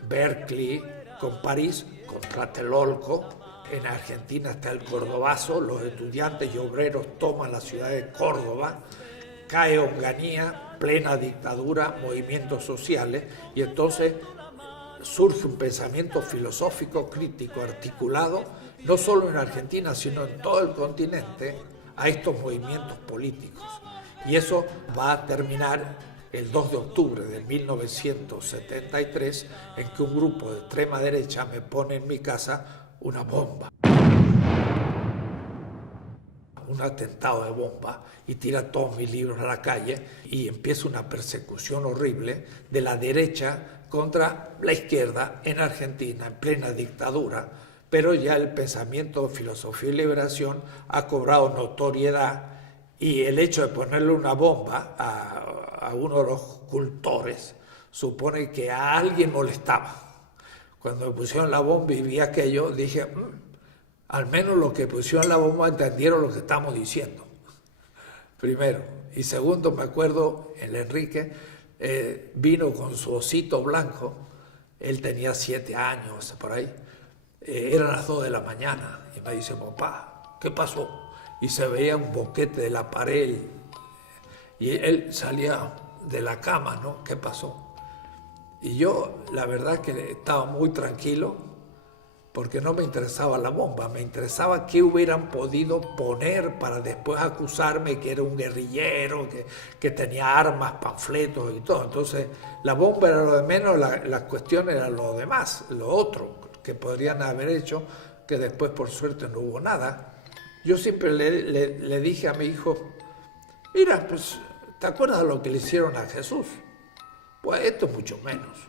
Berkeley, con París, con Tlatelolco. En Argentina está el Cordobazo, los estudiantes y obreros toman la ciudad de Córdoba, cae Onganía, plena dictadura, movimientos sociales, y entonces surge un pensamiento filosófico crítico articulado, no solo en Argentina, sino en todo el continente, a estos movimientos políticos. Y eso va a terminar el 2 de octubre de 1973, en que un grupo de extrema derecha me pone en mi casa una bomba, un atentado de bomba, y tira todos mis libros a la calle, y empieza una persecución horrible de la derecha contra la izquierda en Argentina, en plena dictadura. Pero ya el pensamiento de filosofía y liberación ha cobrado notoriedad, y el hecho de ponerle una bomba a uno de los cultores supone que a alguien molestaba. Cuando me pusieron la bomba y vi aquello, dije, al menos los que pusieron la bomba entendieron lo que estamos diciendo. Primero. Y segundo, me acuerdo, el Enrique vino con su osito blanco, él tenía 7 años, por ahí, eran las 2 de la mañana, y me dice, papá, ¿qué pasó? Y se veía un boquete de la pared, y él salía de la cama, ¿no? ¿Qué pasó? Y yo, la verdad que estaba muy tranquilo, porque no me interesaba la bomba, me interesaba qué hubieran podido poner para después acusarme que era un guerrillero, que tenía armas, panfletos y todo. Entonces, la bomba era lo de menos, la cuestión era lo demás, lo otro que podrían haber hecho, que después por suerte no hubo nada. Yo siempre le dije a mi hijo, mira, pues, ¿te acuerdas de lo que le hicieron a Jesús? Pues esto mucho menos.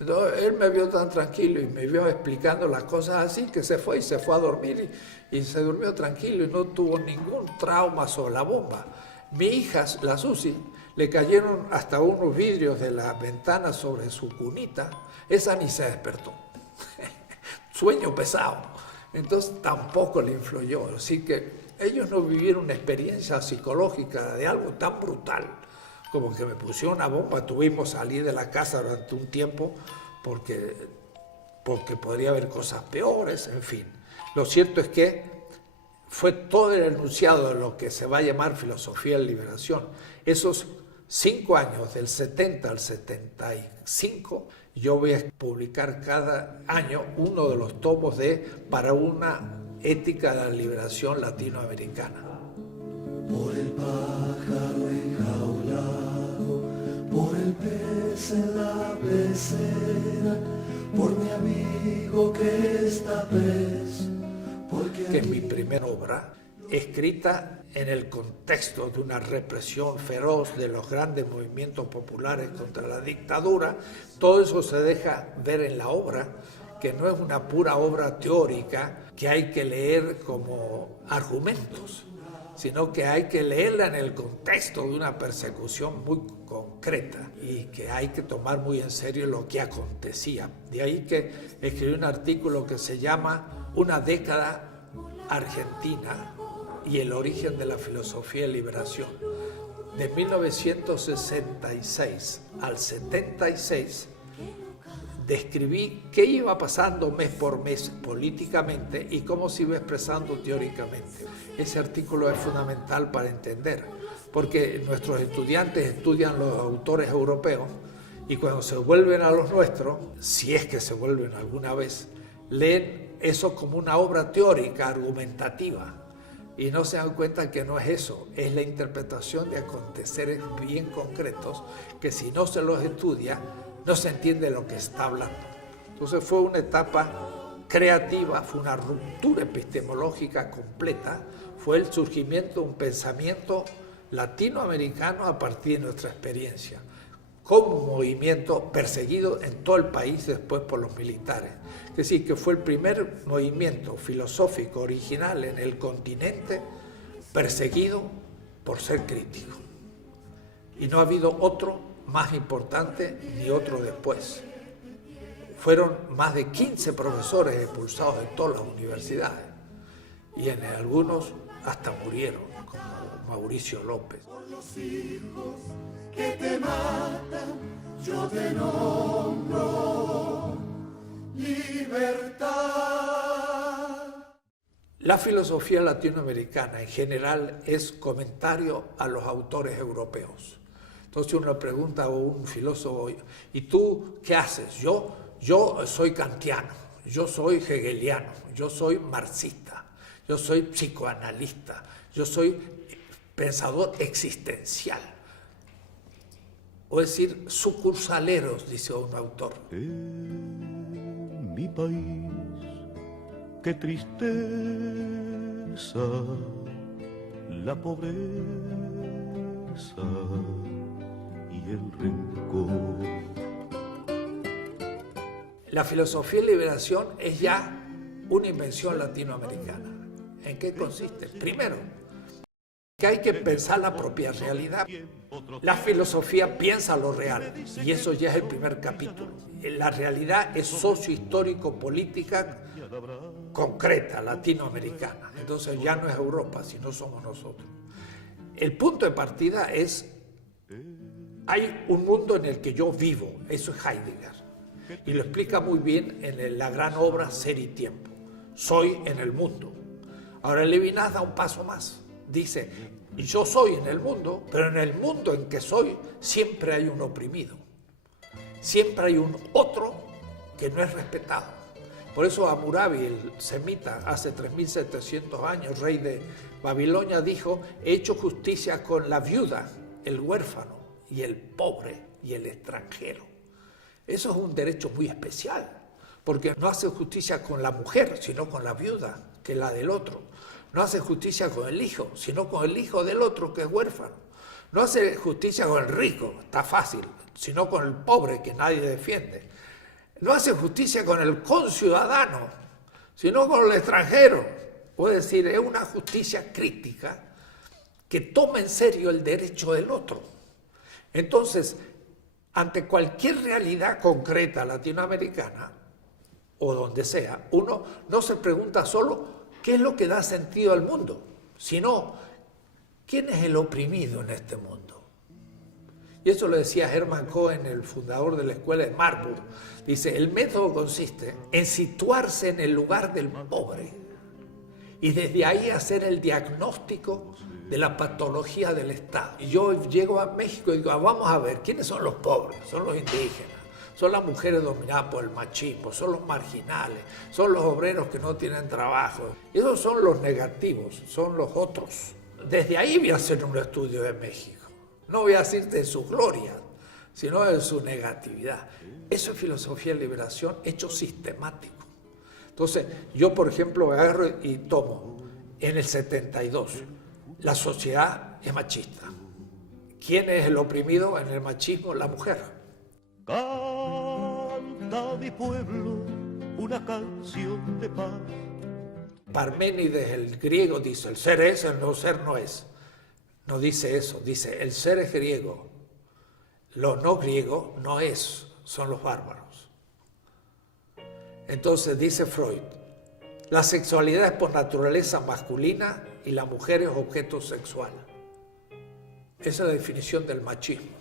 Entonces, él me vio tan tranquilo y me vio explicando las cosas así, que se fue a dormir y se durmió tranquilo y no tuvo ningún trauma sobre la bomba. Mi hija, la Susi, le cayeron hasta unos vidrios de la ventana sobre su cunita, esa ni se despertó. Sueño pesado. Entonces tampoco le influyó. Así que ellos no vivieron una experiencia psicológica de algo tan brutal como que me pusieron una bomba. Tuvimos que salir de la casa durante un tiempo porque podría haber cosas peores, en fin. Lo cierto es que fue todo el enunciado de lo que se va a llamar filosofía de liberación. Esos 5 años, del 70 al 75, yo voy a publicar cada año uno de los tomos de Para una ética de la liberación latinoamericana. Por el pájaro enjaulado, por el pez en la pecera, por mi amigo que está preso, que es mi primera obra, escrita en el contexto de una represión feroz de los grandes movimientos populares contra la dictadura. Todo eso se deja ver en la obra, que no es una pura obra teórica que hay que leer como argumentos, sino que hay que leerla en el contexto de una persecución muy concreta y que hay que tomar muy en serio lo que acontecía. De ahí que escribí un artículo que se llama Una década argentina y el origen de la filosofía de liberación. De 1966 al 76 describí qué iba pasando mes por mes políticamente y cómo se iba expresando teóricamente. Ese artículo es fundamental para entender, porque nuestros estudiantes estudian los autores europeos y cuando se vuelven a los nuestros, si es que se vuelven alguna vez, leen eso como una obra teórica, argumentativa, y no se dan cuenta que no es eso, es la interpretación de aconteceres bien concretos que si no se los estudia, no se entiende lo que está hablando. Entonces fue una etapa creativa, fue una ruptura epistemológica completa, fue el surgimiento de un pensamiento latinoamericano a partir de nuestra experiencia, como un movimiento perseguido en todo el país después por los militares. Es decir, que fue el primer movimiento filosófico original en el continente perseguido por ser crítico. Y no ha habido otro más importante ni otro después. Fueron más de 15 profesores expulsados de todas las universidades y en algunos hasta murieron, como Mauricio López. Por los hijos que te matan, yo te nombro libertad. La filosofía latinoamericana en general es comentario a los autores europeos. Entonces uno pregunta a un filósofo, ¿y tú qué haces? Yo soy kantiano, yo soy hegeliano, yo soy marxista, yo soy psicoanalista, yo soy pensador existencial. O decir, sucursaleros, dice un autor. En mi país, qué tristeza, la pobreza y el rencor. La filosofía de liberación es ya una invención latinoamericana. ¿En qué consiste? Primero, que hay que pensar la propia realidad. La filosofía piensa lo real, y eso ya es el primer capítulo. La realidad es sociohistórico-política concreta, latinoamericana. Entonces ya no es Europa, sino somos nosotros. El punto de partida es, hay un mundo en el que yo vivo, eso es Heidegger, y lo explica muy bien en la gran obra Ser y Tiempo. Soy en el mundo. Ahora Levinas da un paso más. Dice, yo soy en el mundo, pero en el mundo en que soy siempre hay un oprimido. Siempre hay un otro que no es respetado. Por eso Hammurabi, el semita, hace 3700 años, rey de Babilonia, dijo, he hecho justicia con la viuda, el huérfano y el pobre y el extranjero. Eso es un derecho muy especial, porque no hace justicia con la mujer, sino con la viuda, que es la del otro. No hace justicia con el hijo, sino con el hijo del otro, que es huérfano. No hace justicia con el rico, está fácil, sino con el pobre, que nadie defiende. No hace justicia con el conciudadano, sino con el extranjero. Puede decir, es una justicia crítica que toma en serio el derecho del otro. Entonces, ante cualquier realidad concreta latinoamericana, o donde sea, uno no se pregunta solo qué es lo que da sentido al mundo, sino quién es el oprimido en este mundo. Y eso lo decía Hermann Cohen, el fundador de la escuela de Marburg. Dice, el método consiste en situarse en el lugar del pobre y desde ahí hacer el diagnóstico de la patología del Estado. Y yo llego a México y digo, vamos a ver, ¿quiénes son los pobres? Son los indígenas, son las mujeres dominadas por el machismo, son los marginales, son los obreros que no tienen trabajo. Y esos son los negativos, son los otros. Desde ahí voy a hacer un estudio de México. No voy a decirte de su gloria, sino de su negatividad. Eso es filosofía de liberación hecho sistemático. Entonces, yo, por ejemplo, agarro y tomo en el 72, la sociedad es machista. ¿Quién es el oprimido en el machismo? La mujer. Canta mi pueblo una canción de paz. Parménides, el griego, dice, el ser es, el no ser no es. No dice eso, dice, el ser es griego. Lo no griego no es, son los bárbaros. Entonces dice Freud, la sexualidad es por naturaleza masculina y la mujer es objeto sexual. Esa es la definición del machismo.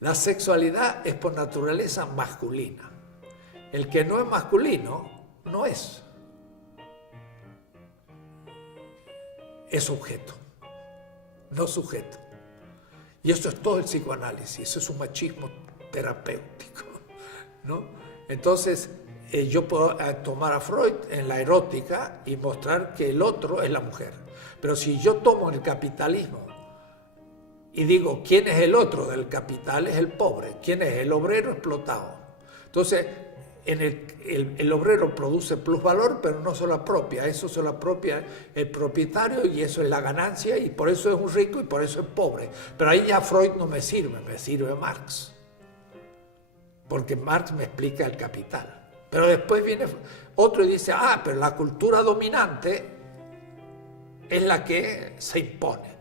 La sexualidad es por naturaleza masculina. El que no es masculino, no es. Es objeto, no sujeto. Y eso es todo el psicoanálisis, eso es un machismo terapéutico, ¿no? Entonces, yo puedo tomar a Freud en la erótica y mostrar que el otro es la mujer. Pero si yo tomo el capitalismo y digo, ¿quién es el otro del capital? Es el pobre. ¿Quién es? El obrero explotado. Entonces, el obrero produce plusvalor, pero no se lo apropia. Eso se lo apropia el propietario y eso es la ganancia y por eso es un rico y por eso es pobre. Pero ahí ya Freud no me sirve Marx. porque Marx me explica el capital. Pero después viene otro y dice, pero la cultura dominante es la que se impone.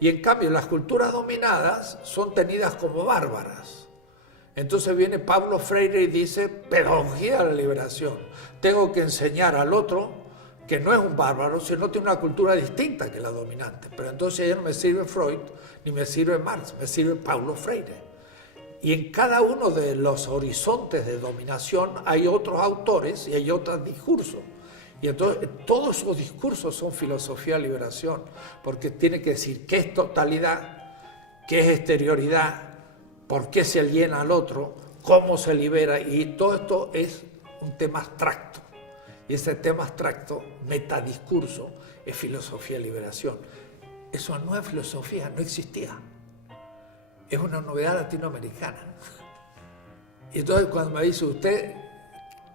Y en cambio las culturas dominadas son tenidas como bárbaras. Entonces viene Pablo Freire y dice, pedagogía de la liberación. Tengo que enseñar al otro que no es un bárbaro, sino tiene una cultura distinta que la dominante. Pero entonces ya no me sirve Freud, ni me sirve Marx, me sirve Pablo Freire. Y en cada uno de los horizontes de dominación hay otros autores y hay otros discursos. Y entonces todos esos discursos son filosofía de liberación, porque tiene que decir qué es totalidad, qué es exterioridad, por qué se aliena al otro, cómo se libera, y todo esto es un tema abstracto. Y ese tema abstracto, metadiscurso, es filosofía de liberación. Eso no es filosofía, no existía. Es una novedad latinoamericana. Y entonces cuando me dice usted,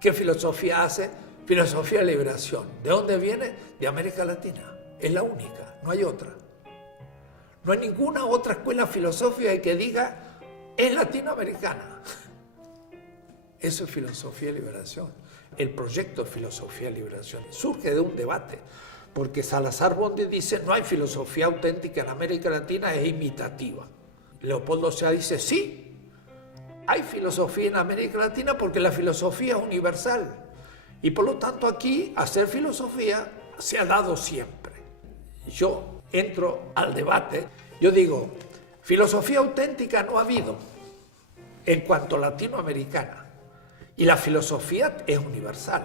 ¿qué filosofía hace? Filosofía de liberación. ¿De dónde viene? De América Latina. Es la única, no hay otra. No hay ninguna otra escuela filosófica que diga, es latinoamericana. Eso es filosofía de liberación. El proyecto de filosofía de liberación surge de un debate, porque Salazar Bondi dice, no hay filosofía auténtica en América Latina, es imitativa. Leopoldo Sea dice, sí, hay filosofía en América Latina porque la filosofía es universal. Y por lo tanto aquí hacer filosofía se ha dado siempre. Yo entro al debate, yo digo, filosofía auténtica no ha habido en cuanto latinoamericana. Y la filosofía es universal.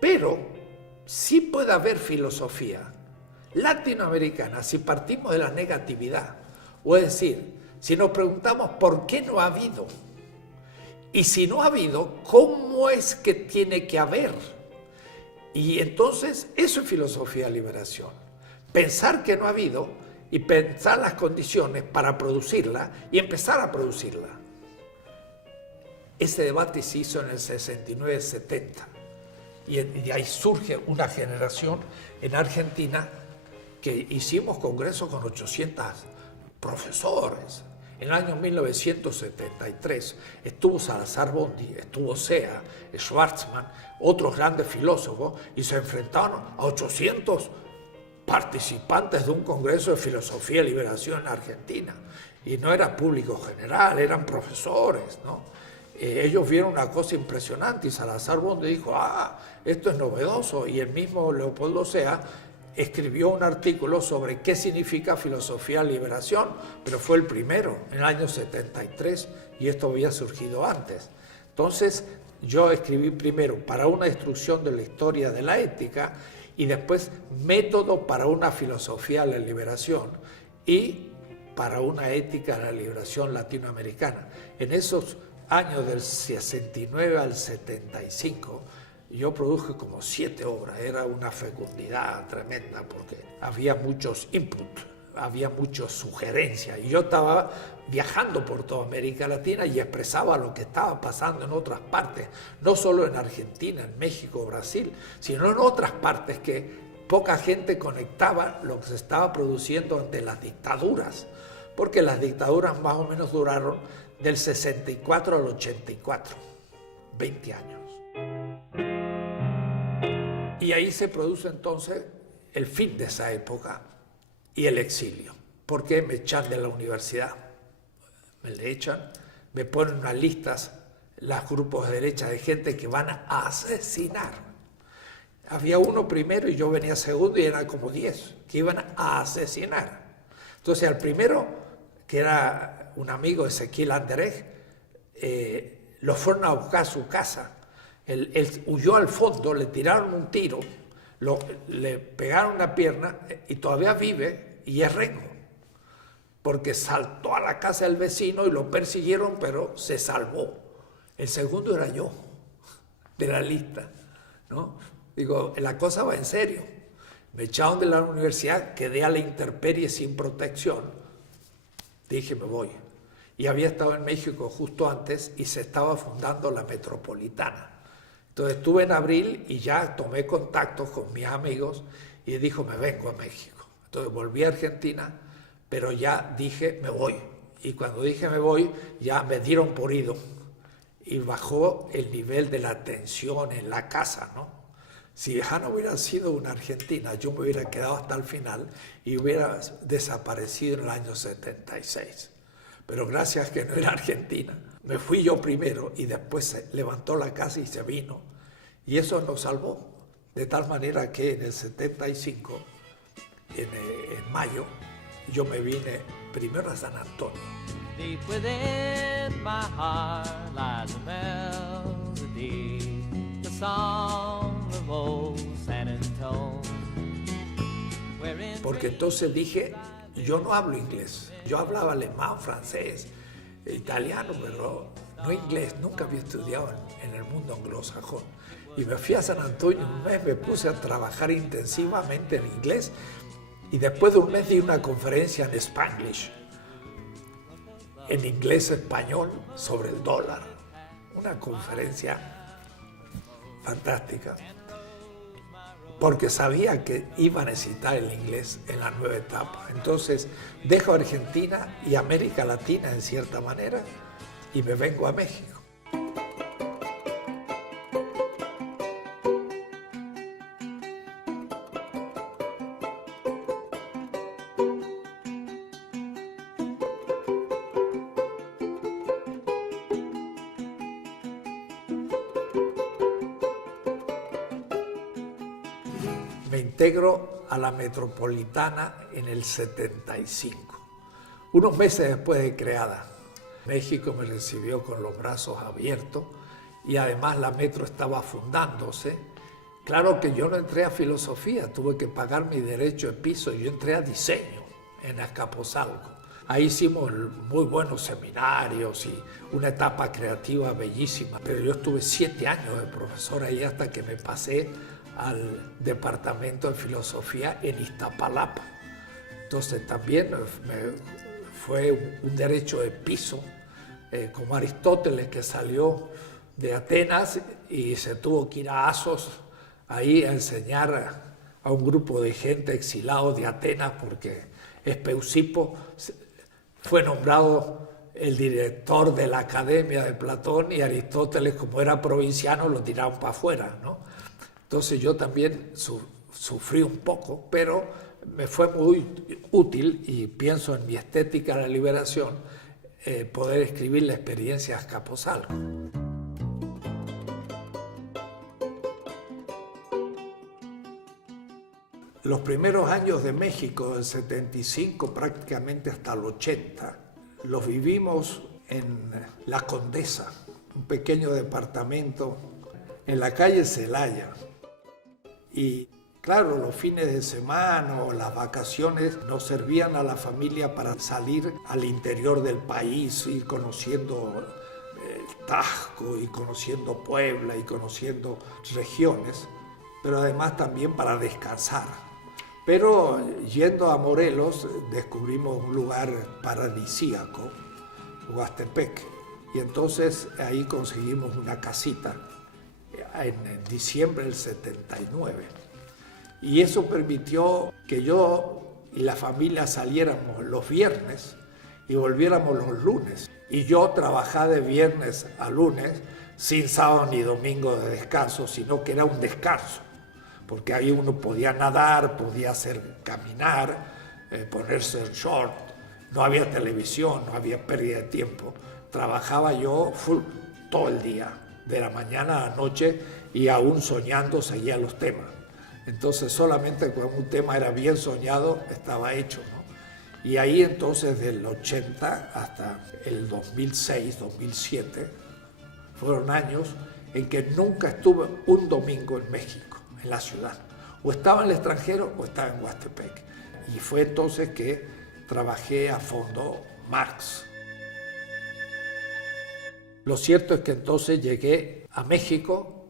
Pero sí puede haber filosofía latinoamericana si partimos de la negatividad. O es decir, si nos preguntamos por qué no ha habido. Y si no ha habido, ¿cómo es que tiene que haber? Y entonces eso es filosofía de liberación. Pensar que no ha habido y pensar las condiciones para producirla y empezar a producirla. Ese debate se hizo en el 69-70 y de ahí surge una generación en Argentina que hicimos congresos con 800 profesores. En el año 1973 estuvo Salazar Bondi, estuvo Sea, Schwarzman, otros grandes filósofos, y se enfrentaron a 800 participantes de un congreso de filosofía de liberación en Argentina. Y no era público general, eran profesores, ¿no? Ellos vieron una cosa impresionante y Salazar Bondi dijo, esto es novedoso, y el mismo Leopoldo Sea escribió un artículo sobre qué significa filosofía de liberación, pero fue el primero, en el año 73, y esto había surgido antes. Entonces, yo escribí primero para una instrucción de la historia de la ética, y después método para una filosofía de la liberación, y para una ética de la liberación latinoamericana. En esos años del 69 al 75, yo produje como 7 obras, era una fecundidad tremenda porque había muchos inputs, había muchas sugerencias y yo estaba viajando por toda América Latina y expresaba lo que estaba pasando en otras partes, no solo en Argentina, en México, Brasil, sino en otras partes que poca gente conectaba lo que se estaba produciendo ante las dictaduras, porque las dictaduras más o menos duraron del 64 al 84, 20 años. Y ahí se produce entonces el fin de esa época y el exilio. ¿Por qué me echan de la universidad? Me le echan, me ponen unas listas, los grupos de derecha de gente que van a asesinar. Había uno primero y yo venía segundo y eran como 10 que iban a asesinar. Entonces al primero, que era un amigo, Ezequiel Anderej, lo fueron a buscar a su casa. Él huyó al fondo, le tiraron un tiro, le pegaron una pierna y todavía vive y es rengo, porque saltó a la casa del vecino y lo persiguieron, pero se salvó. El segundo era yo, de la lista, ¿no? Digo, la cosa va en serio. Me echaron de la universidad, quedé a la intemperie sin protección. Dije, me voy. Y había estado en México justo antes y se estaba fundando la Metropolitana. Entonces estuve en abril y ya tomé contacto con mis amigos y dijo, me vengo a México. Entonces volví a Argentina, pero ya dije, me voy. Y cuando dije me voy, ya me dieron por ido. y bajó el nivel de la tensión en la casa, ¿no? Si Jano hubiera sido una argentina, yo me hubiera quedado hasta el final y hubiera desaparecido en el año 76. Pero gracias que no era argentina, me fui yo primero y después se levantó la casa y se vino. Y eso nos salvó, de tal manera que en el 75, en mayo, yo me vine primero a San Antonio. Deep within my heart lies a melody, the song of old San Antonio. Porque entonces dije, yo no hablo inglés, yo hablaba alemán, francés, italiano, pero no inglés, nunca había estudiado en el mundo anglosajón. Y me fui a San Antonio un mes, me puse a trabajar intensivamente en inglés y después de un mes di una conferencia en Spanglish, en inglés español, sobre el dólar. Una conferencia fantástica, porque sabía que iba a necesitar el inglés en la nueva etapa. Entonces dejo Argentina y América Latina en cierta manera y me vengo a México. Me integro a la Metropolitana en el 75, unos meses después de creada. México me recibió con los brazos abiertos y además la Metro estaba fundándose. Claro que yo no entré a filosofía, tuve que pagar mi derecho de piso, yo entré a diseño en Azcapotzalco. Ahí hicimos muy buenos seminarios y una etapa creativa bellísima, pero yo estuve 7 años de profesor ahí hasta que me pasé al departamento de filosofía en Iztapalapa. Entonces también fue un derecho de piso, como Aristóteles, que salió de Atenas y se tuvo que ir a Asos ahí a enseñar a un grupo de gente exilado de Atenas, porque Espeusipo fue nombrado el director de la Academia de Platón y Aristóteles, como era provinciano, lo tiraron para afuera, ¿no? Entonces yo también sufrí un poco, pero me fue muy útil y pienso en mi estética de la liberación, poder escribir la experiencia de Azcapotzalco. Los primeros años de México, del 75 prácticamente hasta el 80, los vivimos en La Condesa, un pequeño departamento en la calle Celaya. Y claro, los fines de semana o las vacaciones nos servían a la familia para salir al interior del país, ir conociendo el Taxco y conociendo Puebla y conociendo regiones, pero además también para descansar. Pero yendo a Morelos descubrimos un lugar paradisíaco, Huastepec, y entonces ahí conseguimos una casita en diciembre del 79. Y eso permitió que yo y la familia saliéramos los viernes y volviéramos los lunes. Y yo trabajaba de viernes a lunes, sin sábado ni domingo de descanso, sino que era un descanso, porque ahí uno podía nadar, podía hacer caminar, ponerse en short, no había televisión, no había pérdida de tiempo. Trabajaba yo todo el día, de la mañana a la noche, y aún soñando seguía los temas. Entonces solamente cuando un tema era bien soñado estaba hecho, ¿no? Y ahí entonces del 80 hasta el 2006, 2007, fueron años en que nunca estuve un domingo en México, en la ciudad. O estaba en el extranjero o estaba en Huastepec. Y fue entonces que trabajé a fondo Marx. Lo cierto es que entonces llegué a México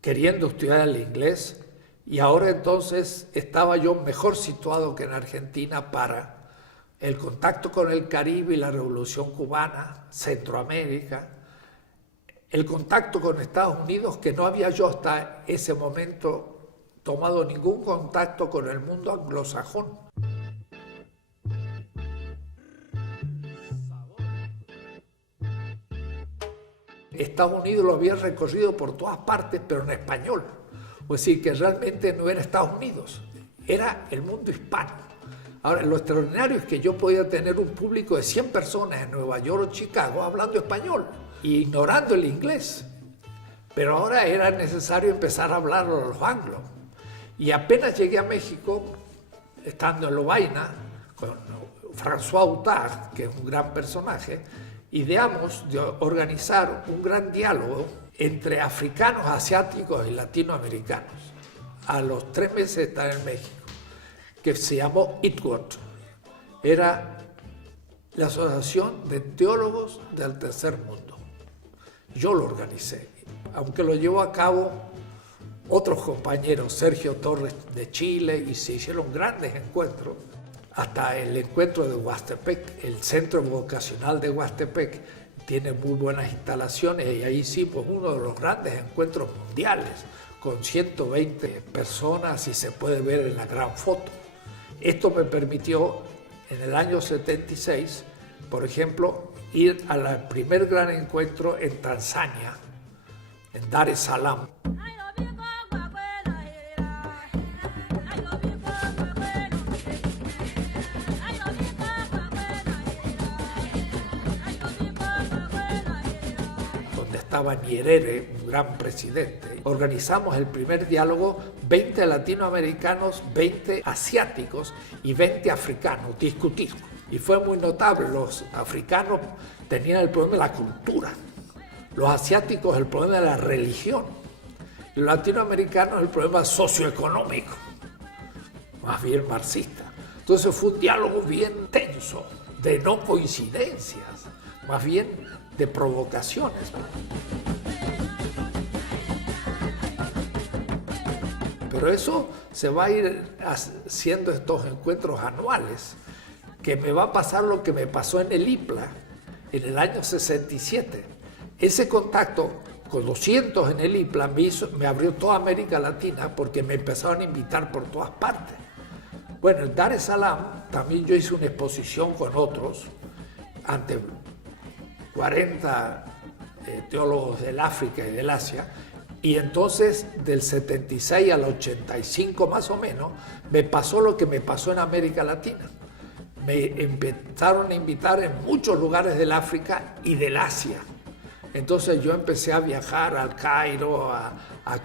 queriendo estudiar el inglés y ahora entonces estaba yo mejor situado que en Argentina para el contacto con el Caribe y la Revolución Cubana, Centroamérica, el contacto con Estados Unidos, que no había yo hasta ese momento tomado ningún contacto con el mundo anglosajón. Estados Unidos lo había recorrido por todas partes, pero en español. O decir, que realmente no era Estados Unidos, era el mundo hispano. Ahora, lo extraordinario es que yo podía tener un público de 100 personas en Nueva York o Chicago hablando español, ignorando el inglés. Pero ahora era necesario empezar a hablar a los anglos. Y apenas llegué a México, estando en Lovaina, con François Outard, que es un gran personaje, ideamos de organizar un gran diálogo entre africanos, asiáticos y latinoamericanos. A los 3 meses de estar en México, que se llamó ITWOT. Era la Asociación de Teólogos del Tercer Mundo. Yo lo organicé, aunque lo llevó a cabo otros compañeros, Sergio Torres de Chile, y se hicieron grandes encuentros, hasta el encuentro de Huastepec. El Centro Vocacional de Huastepec tiene muy buenas instalaciones y ahí sí, pues uno de los grandes encuentros mundiales, con 120 personas y se puede ver en la gran foto. Esto me permitió en el año 76, por ejemplo, ir al primer gran encuentro en Tanzania, en Dar es Salaam. Donde estaba Nyerere, un gran presidente. Organizamos el primer diálogo, 20 latinoamericanos, 20 asiáticos y 20 africanos, discutir. Y fue muy notable, los africanos tenían el problema de la cultura, los asiáticos el problema de la religión, y los latinoamericanos el problema socioeconómico, más bien marxista. Entonces fue un diálogo bien tenso, de no coincidencias, más bien de provocaciones. Pero eso se va a ir haciendo estos encuentros anuales, que me va a pasar lo que me pasó en el IPLA en el año 67. Ese contacto con 200 en el IPLA me abrió toda América Latina porque me empezaron a invitar por todas partes. Bueno, en Dar es Salaam también yo hice una exposición con otros ante 40 teólogos del África y del Asia, y entonces del 76 al 85 más o menos me pasó lo que me pasó en América Latina. Me empezaron a invitar en muchos lugares del África y del Asia. Entonces yo empecé a viajar al Cairo, a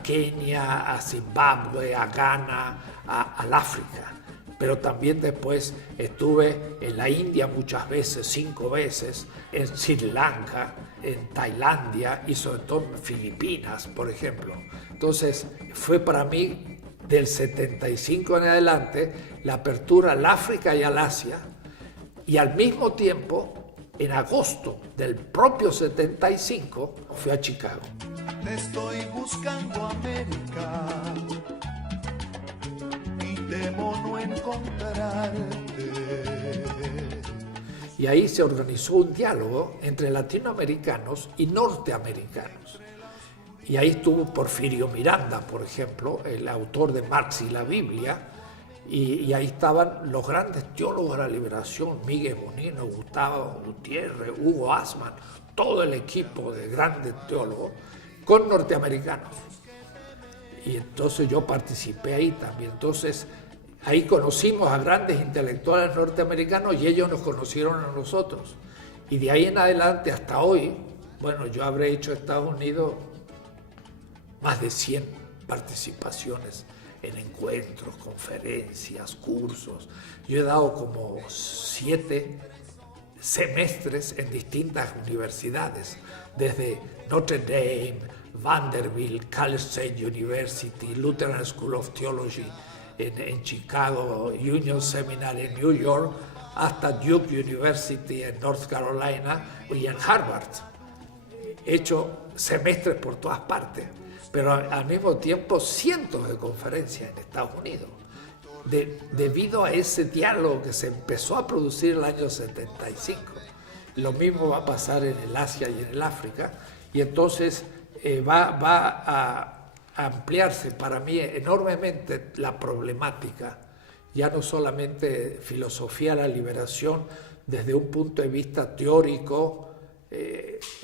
Kenia, a Zimbabue, a Ghana, al África. Pero también después estuve en la India muchas veces, 5 veces, en Sri Lanka, en Tailandia y sobre todo en Filipinas, por ejemplo. Entonces fue para mí del 75 en adelante la apertura al África y al Asia, y al mismo tiempo, en agosto del propio 75, fui a Chicago. Estoy buscando América y temo no encontrarte. Y ahí se organizó un diálogo entre latinoamericanos y norteamericanos. Y ahí estuvo Porfirio Miranda, por ejemplo, el autor de Marx y la Biblia, y ahí estaban los grandes teólogos de la liberación, Miguel Bonino, Gustavo Gutiérrez, Hugo Asman, todo el equipo de grandes teólogos, con norteamericanos. Y entonces yo participé ahí también. Entonces ahí conocimos a grandes intelectuales norteamericanos y ellos nos conocieron a nosotros. Y de ahí en adelante hasta hoy, bueno, yo habré hecho en Estados Unidos más de 100 participaciones en encuentros, conferencias, cursos. Yo he dado como 7 semestres en distintas universidades, desde Notre Dame, Vanderbilt, Cal State University, Lutheran School of Theology en Chicago, Union Seminary en New York, hasta Duke University en North Carolina y en Harvard. He hecho semestres por todas partes, pero al mismo tiempo cientos de conferencias en Estados Unidos, debido a ese diálogo que se empezó a producir en el año 75. Lo mismo va a pasar en el Asia y en el África, y entonces va a ampliarse para mí enormemente la problemática, ya no solamente filosofía de la liberación desde un punto de vista teórico,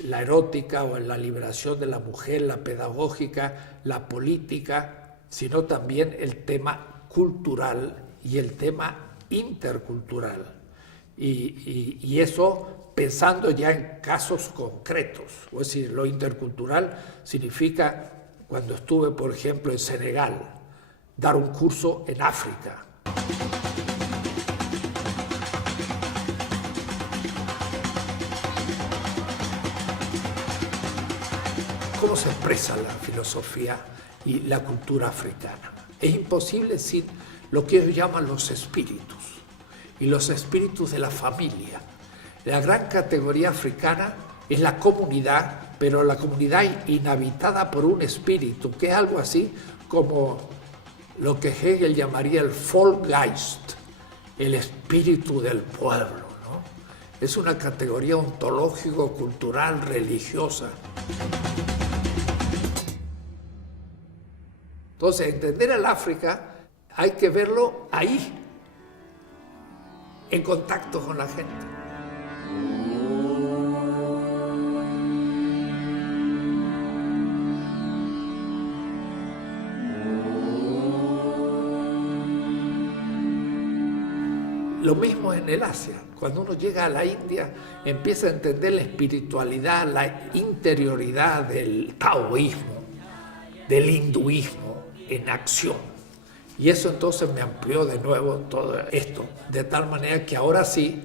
la erótica o la liberación de la mujer, la pedagógica, la política, sino también el tema cultural y el tema intercultural. Y eso pensando ya en casos concretos. Es decir, lo intercultural significa, cuando estuve, por ejemplo, en Senegal, dar un curso en África. ¿Cómo se expresa la filosofía y la cultura africana? Es imposible sin lo que ellos llaman los espíritus, y los espíritus de la familia. La gran categoría africana es la comunidad, pero la comunidad inhabitada por un espíritu, que es algo así como lo que Hegel llamaría el Volksgeist, el espíritu del pueblo, ¿no? Es una categoría ontológico, cultural, religiosa. Entonces, entender el África hay que verlo ahí, en contacto con la gente. Lo mismo en el Asia. Cuando uno llega a la India, empieza a entender la espiritualidad, la interioridad del taoísmo, del hinduismo en acción. Y eso entonces me amplió de nuevo todo esto, de tal manera que ahora sí,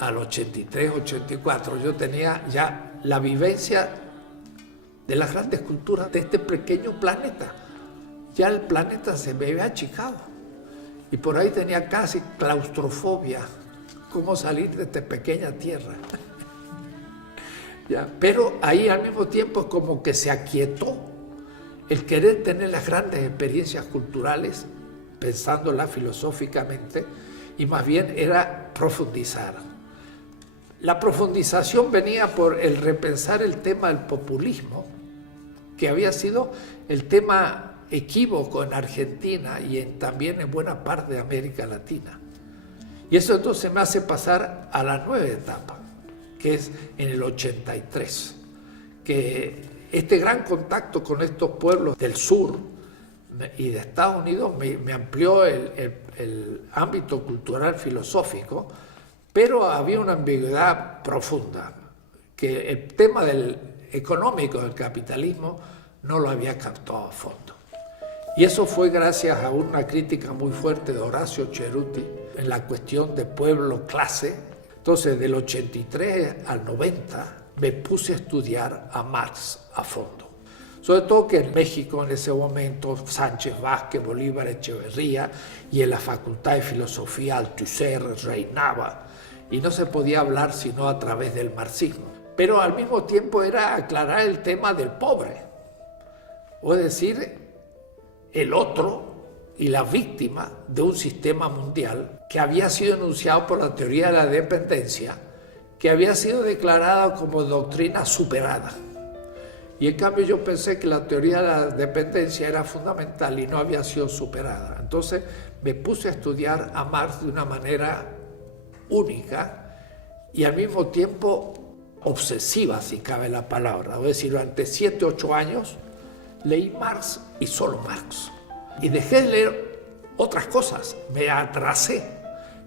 al 83, 84, yo tenía ya la vivencia de las grandes culturas de este pequeño planeta. Ya el planeta se me había achicado y por ahí tenía casi claustrofobia, cómo salir de esta pequeña tierra. Ya, pero ahí al mismo tiempo como que se aquietó el querer tener las grandes experiencias culturales, pensándolas filosóficamente, y más bien era profundizar. La profundización venía por el repensar el tema del populismo, que había sido el tema equívoco en Argentina y también en buena parte de América Latina. Y eso entonces me hace pasar a la nueva etapa, que es en el 83, que este gran contacto con estos pueblos del sur y de Estados Unidos me amplió el ámbito cultural filosófico, pero había una ambigüedad profunda, que el tema económico del capitalismo no lo había captado a fondo. Y eso fue gracias a una crítica muy fuerte de Horacio Ceruti en la cuestión de pueblo-clase. Entonces, del 83 al 90, me puse a estudiar a Marx a fondo. Sobre todo que en México en ese momento Sánchez Vázquez, Bolívar Echeverría y en la Facultad de Filosofía Althusser reinaba y no se podía hablar sino a través del marxismo. Pero al mismo tiempo era aclarar el tema del pobre, o es decir, el otro y la víctima de un sistema mundial que había sido enunciado por la teoría de la dependencia, que había sido declarada como doctrina superada. Y en cambio yo pensé que la teoría de la dependencia era fundamental y no había sido superada. Entonces me puse a estudiar a Marx de una manera única y al mismo tiempo obsesiva, si cabe la palabra. Es decir, durante 7, 8 años leí Marx y solo Marx. Y dejé de leer otras cosas, me atrasé.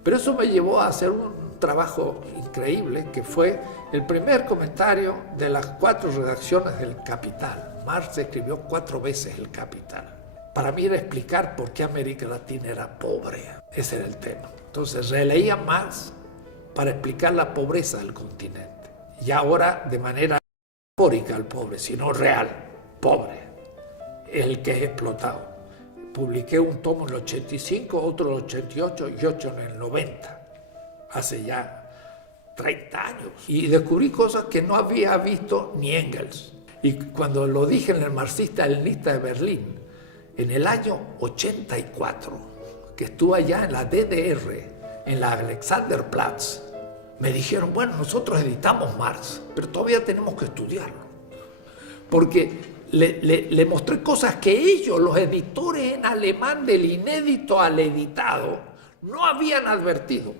Pero eso me llevó a hacer un trabajo increíble, que fue el primer comentario de las 4 redacciones del Capital. Marx escribió 4 veces el Capital. Para mí era explicar por qué América Latina era pobre. Ese era el tema. Entonces releía Marx para explicar la pobreza del continente. Y ahora de manera metafórica el pobre, sino real, pobre, el que es explotado. Publiqué un tomo en el 85, otro en el 88 y 8 en el 90. Hace ya 30 años. Y descubrí cosas que no había visto ni Engels. Y cuando lo dije en el Marxista-Leninista de Berlín, en el año 84, que estuve allá en la DDR, en la Alexanderplatz, me dijeron, bueno, nosotros editamos Marx, pero todavía tenemos que estudiarlo. Porque le mostré cosas que ellos, los editores en alemán del inédito al editado, no habían advertido.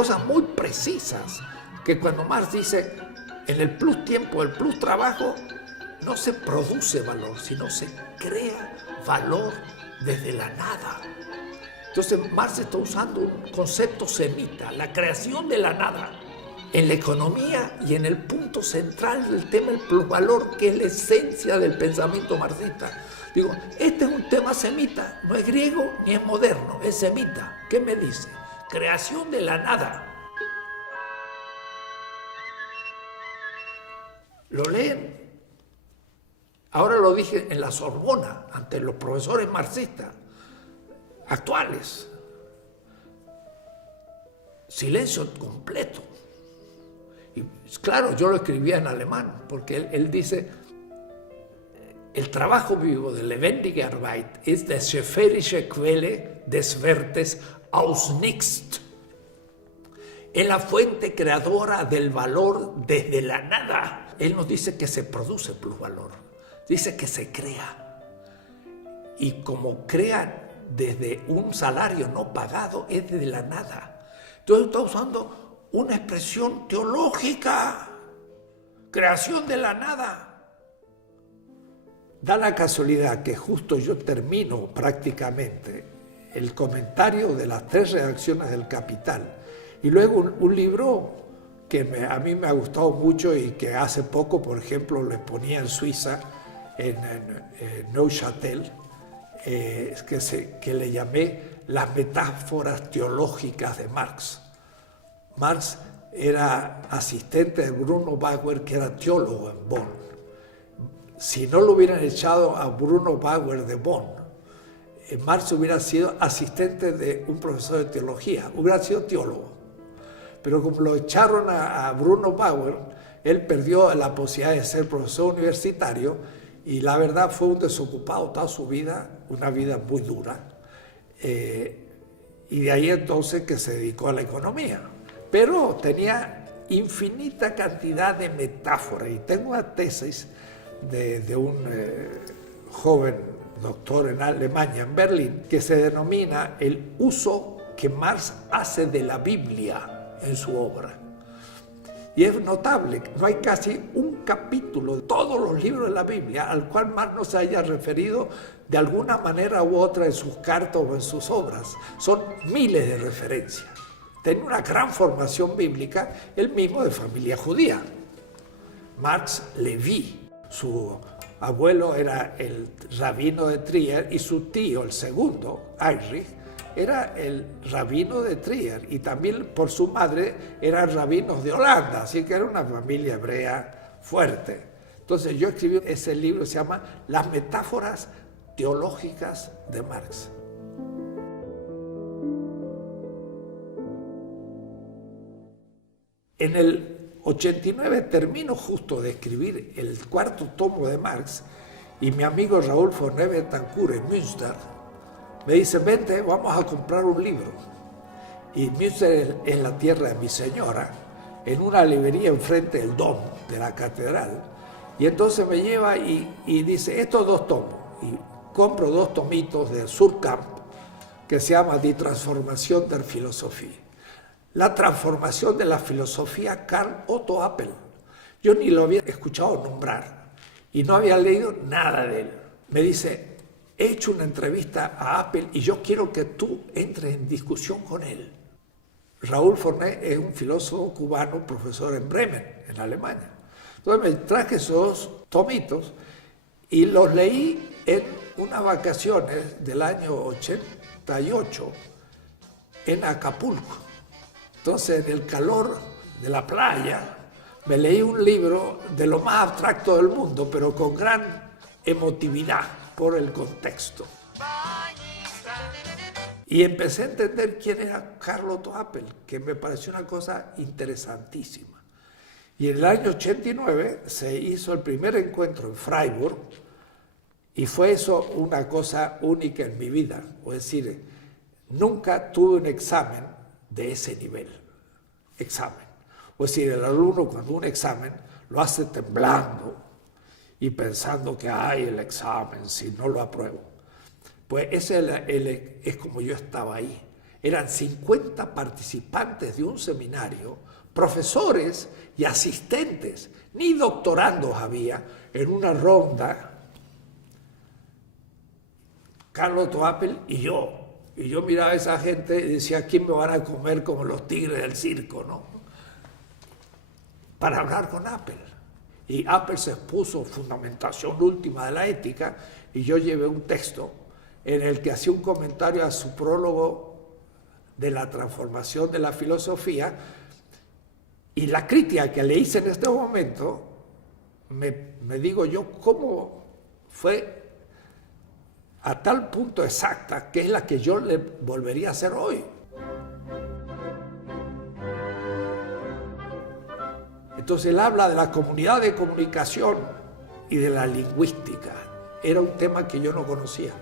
cosas muy precisas, que cuando Marx dice, en el plus tiempo, el plus trabajo, no se produce valor, sino se crea valor desde la nada. Entonces Marx está usando un concepto semita, la creación de la nada, en la economía y en el punto central del tema del plusvalor, que es la esencia del pensamiento marxista. Digo, este es un tema semita, no es griego ni es moderno, es semita. ¿Qué me dice? Creación de la nada. Lo leen. Ahora lo dije en la Sorbona, ante los profesores marxistas actuales. Silencio completo. Y claro, yo lo escribía en alemán, porque él dice, el trabajo vivo de lebendige Arbeit ist die schöpferische Quelle des Wertes aus nichts. Es la fuente creadora del valor desde la nada. Él nos dice que se produce plusvalor, dice que se crea. Y como crea desde un salario no pagado, es desde la nada. Entonces está usando una expresión teológica, creación de la nada. Da la casualidad que justo yo termino prácticamente el comentario de las 3 redacciones del Capital y luego un libro que a mí me ha gustado mucho y que hace poco, por ejemplo, lo exponía en Suiza, en Neuchâtel, que le llamé Las metáforas teológicas de Marx. Marx era asistente de Bruno Bauer, que era teólogo en Bonn. Si no lo hubieran echado a Bruno Bauer de Bonn, Marx hubiera sido asistente de un profesor de teología, hubiera sido teólogo. Pero como lo echaron a Bruno Bauer, él perdió la posibilidad de ser profesor universitario y la verdad fue un desocupado toda su vida, una vida muy dura. Y de ahí entonces que se dedicó a la economía. Pero tenía infinita cantidad de metáforas y tengo una tesis de un joven doctor en Alemania, en Berlín, que se denomina el uso que Marx hace de la Biblia en su obra. Y es notable, no hay casi un capítulo de todos los libros de la Biblia al cual Marx no se haya referido de alguna manera u otra en sus cartas o en sus obras. Son miles de referencias. Tenía una gran formación bíblica, él mismo de familia judía. Marx Leví, su abuelo era el rabino de Trier y su tío, el segundo, Heinrich, era el rabino de Trier y también por su madre eran rabinos de Holanda, así que era una familia hebrea fuerte. Entonces yo escribí ese libro, se llama Las metáforas teológicas de Marx. En el 89 termino justo de escribir el 4º tomo de Marx y mi amigo Raúl Forné Betancourt en Münster me dice, vente, vamos a comprar un libro. Y Münster es la tierra de mi señora, en una librería enfrente del Dom, de la catedral. Y entonces me lleva y dice, estos 2 tomos. Y compro 2 tomitos de Surkamp, que se llama Die Transformation der Philosophie. La transformación de la filosofía Karl Otto Appel. Yo ni lo había escuchado nombrar y no había leído nada de él. Me dice, he hecho una entrevista a Appel y yo quiero que tú entres en discusión con él. Raúl Forné es un filósofo cubano, profesor en Bremen, en Alemania. Entonces me traje esos 2 tomitos y los leí en unas vacaciones del año 88 en Acapulco. Entonces, en el calor de la playa, me leí un libro de lo más abstracto del mundo, pero con gran emotividad por el contexto. Y empecé a entender quién era Karl Otto Appel, que me pareció una cosa interesantísima. Y en el año 89 se hizo el primer encuentro en Freiburg, y fue eso una cosa única en mi vida. Es decir, nunca tuve un examen de ese nivel, examen. O sea, el alumno cuando un examen lo hace temblando y pensando que hay el examen, si no lo apruebo. Pues ese es como yo estaba ahí. Eran 50 participantes de un seminario, profesores y asistentes, ni doctorandos había, en una ronda. Carlos Otto Apel y yo. Y yo miraba a esa gente y decía, ¿quién me van a comer como los tigres del circo, no? Para hablar con Apel. Y Apel se expuso fundamentación última de la ética, y yo llevé un texto en el que hacía un comentario a su prólogo de la transformación de la filosofía, y la crítica que le hice en este momento, me digo yo, ¿cómo fue a tal punto exacta que es la que yo le volvería a hacer hoy? Entonces él habla de la comunidad de comunicación y de la lingüística. Era un tema que yo no conocía,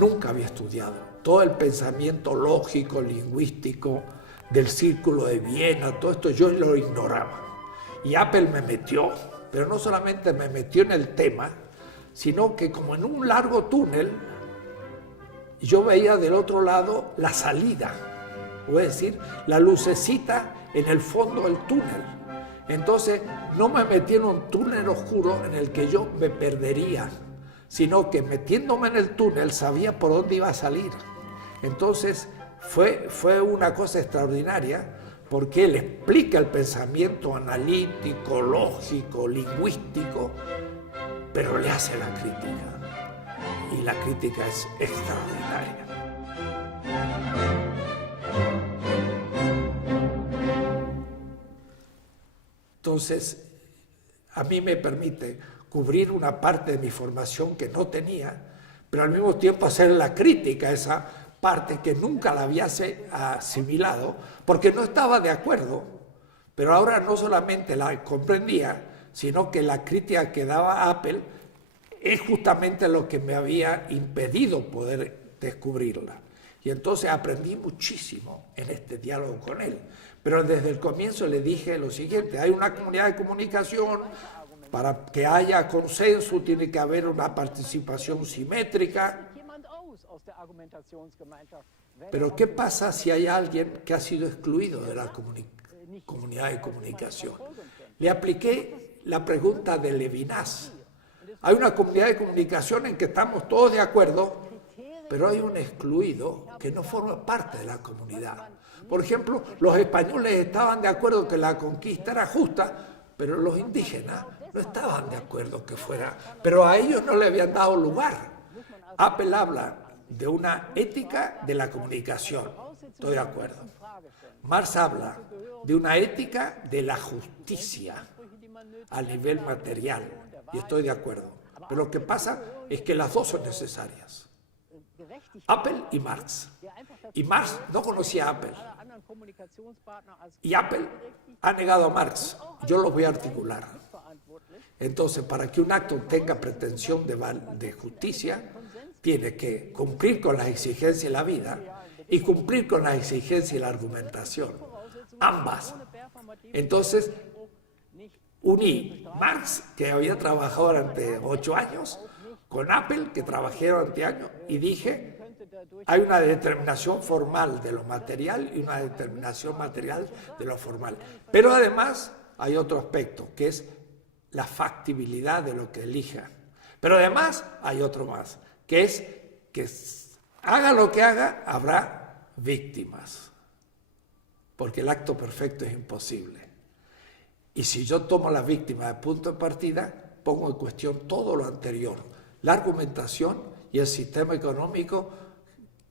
nunca había estudiado. Todo el pensamiento lógico, lingüístico, del Círculo de Viena, todo esto yo lo ignoraba. Y Apel me metió, pero no solamente me metió en el tema, sino que como en un largo túnel, yo veía del otro lado la salida, es decir, la lucecita en el fondo del túnel. Entonces no me metí en un túnel oscuro en el que yo me perdería, sino que metiéndome en el túnel sabía por dónde iba a salir. Entonces fue una cosa extraordinaria, porque él explica el pensamiento analítico, lógico, lingüístico, pero le hace la crítica, y la crítica es extraordinaria. Entonces, a mí me permite cubrir una parte de mi formación que no tenía, pero al mismo tiempo hacer la crítica a esa parte que nunca la había asimilado, porque no estaba de acuerdo, pero ahora no solamente la comprendía, sino que la crítica que daba Apel es justamente lo que me había impedido poder descubrirla. Y entonces aprendí muchísimo en este diálogo con él. Pero desde el comienzo le dije lo siguiente: hay una comunidad de comunicación, para que haya consenso tiene que haber una participación simétrica. Pero ¿qué pasa si hay alguien que ha sido excluido de la comunidad de comunicación? Le apliqué la pregunta de Levinas. Hay una comunidad de comunicación en que estamos todos de acuerdo, pero hay un excluido que no forma parte de la comunidad. Por ejemplo, los españoles estaban de acuerdo que la conquista era justa, pero los indígenas no estaban de acuerdo que fuera, pero a ellos no le habían dado lugar. Apel habla de una ética de la comunicación, estoy de acuerdo. Marx habla de una ética de la justicia a nivel material, y estoy de acuerdo. Pero lo que pasa es que las dos son necesarias. Apel y Marx. Y Marx no conocía a Apel. Y Apel ha negado a Marx. Yo lo voy a articular. Entonces, para que un acto tenga pretensión de justicia, tiene que cumplir con las exigencias de la vida y cumplir con las exigencias de la argumentación. Ambas. Entonces, uní Marx, que había trabajado durante 8 años, con Apel, que trabajé durante años, y dije, hay una determinación formal de lo material y una determinación material de lo formal. Pero además hay otro aspecto, que es la factibilidad de lo que elija. Pero además hay otro más, que es que haga lo que haga, habrá víctimas. Porque el acto perfecto es imposible. Y si yo tomo la víctima de punto de partida, pongo en cuestión todo lo anterior, la argumentación y el sistema económico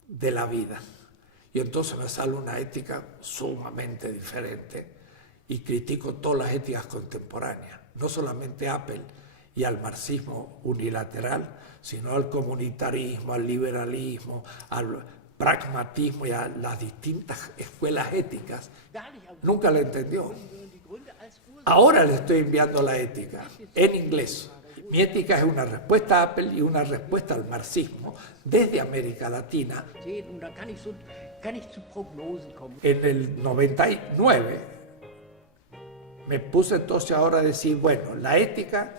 de la vida. Y entonces me sale una ética sumamente diferente y critico todas las éticas contemporáneas, no solamente a Apel y al marxismo unilateral, sino al comunitarismo, al liberalismo, al pragmatismo y a las distintas escuelas éticas. Nunca la entendió. Ahora le estoy enviando la ética en inglés. Mi ética es una respuesta a Apel y una respuesta al marxismo desde América Latina. En el 99 me puse entonces ahora a decir, bueno, la ética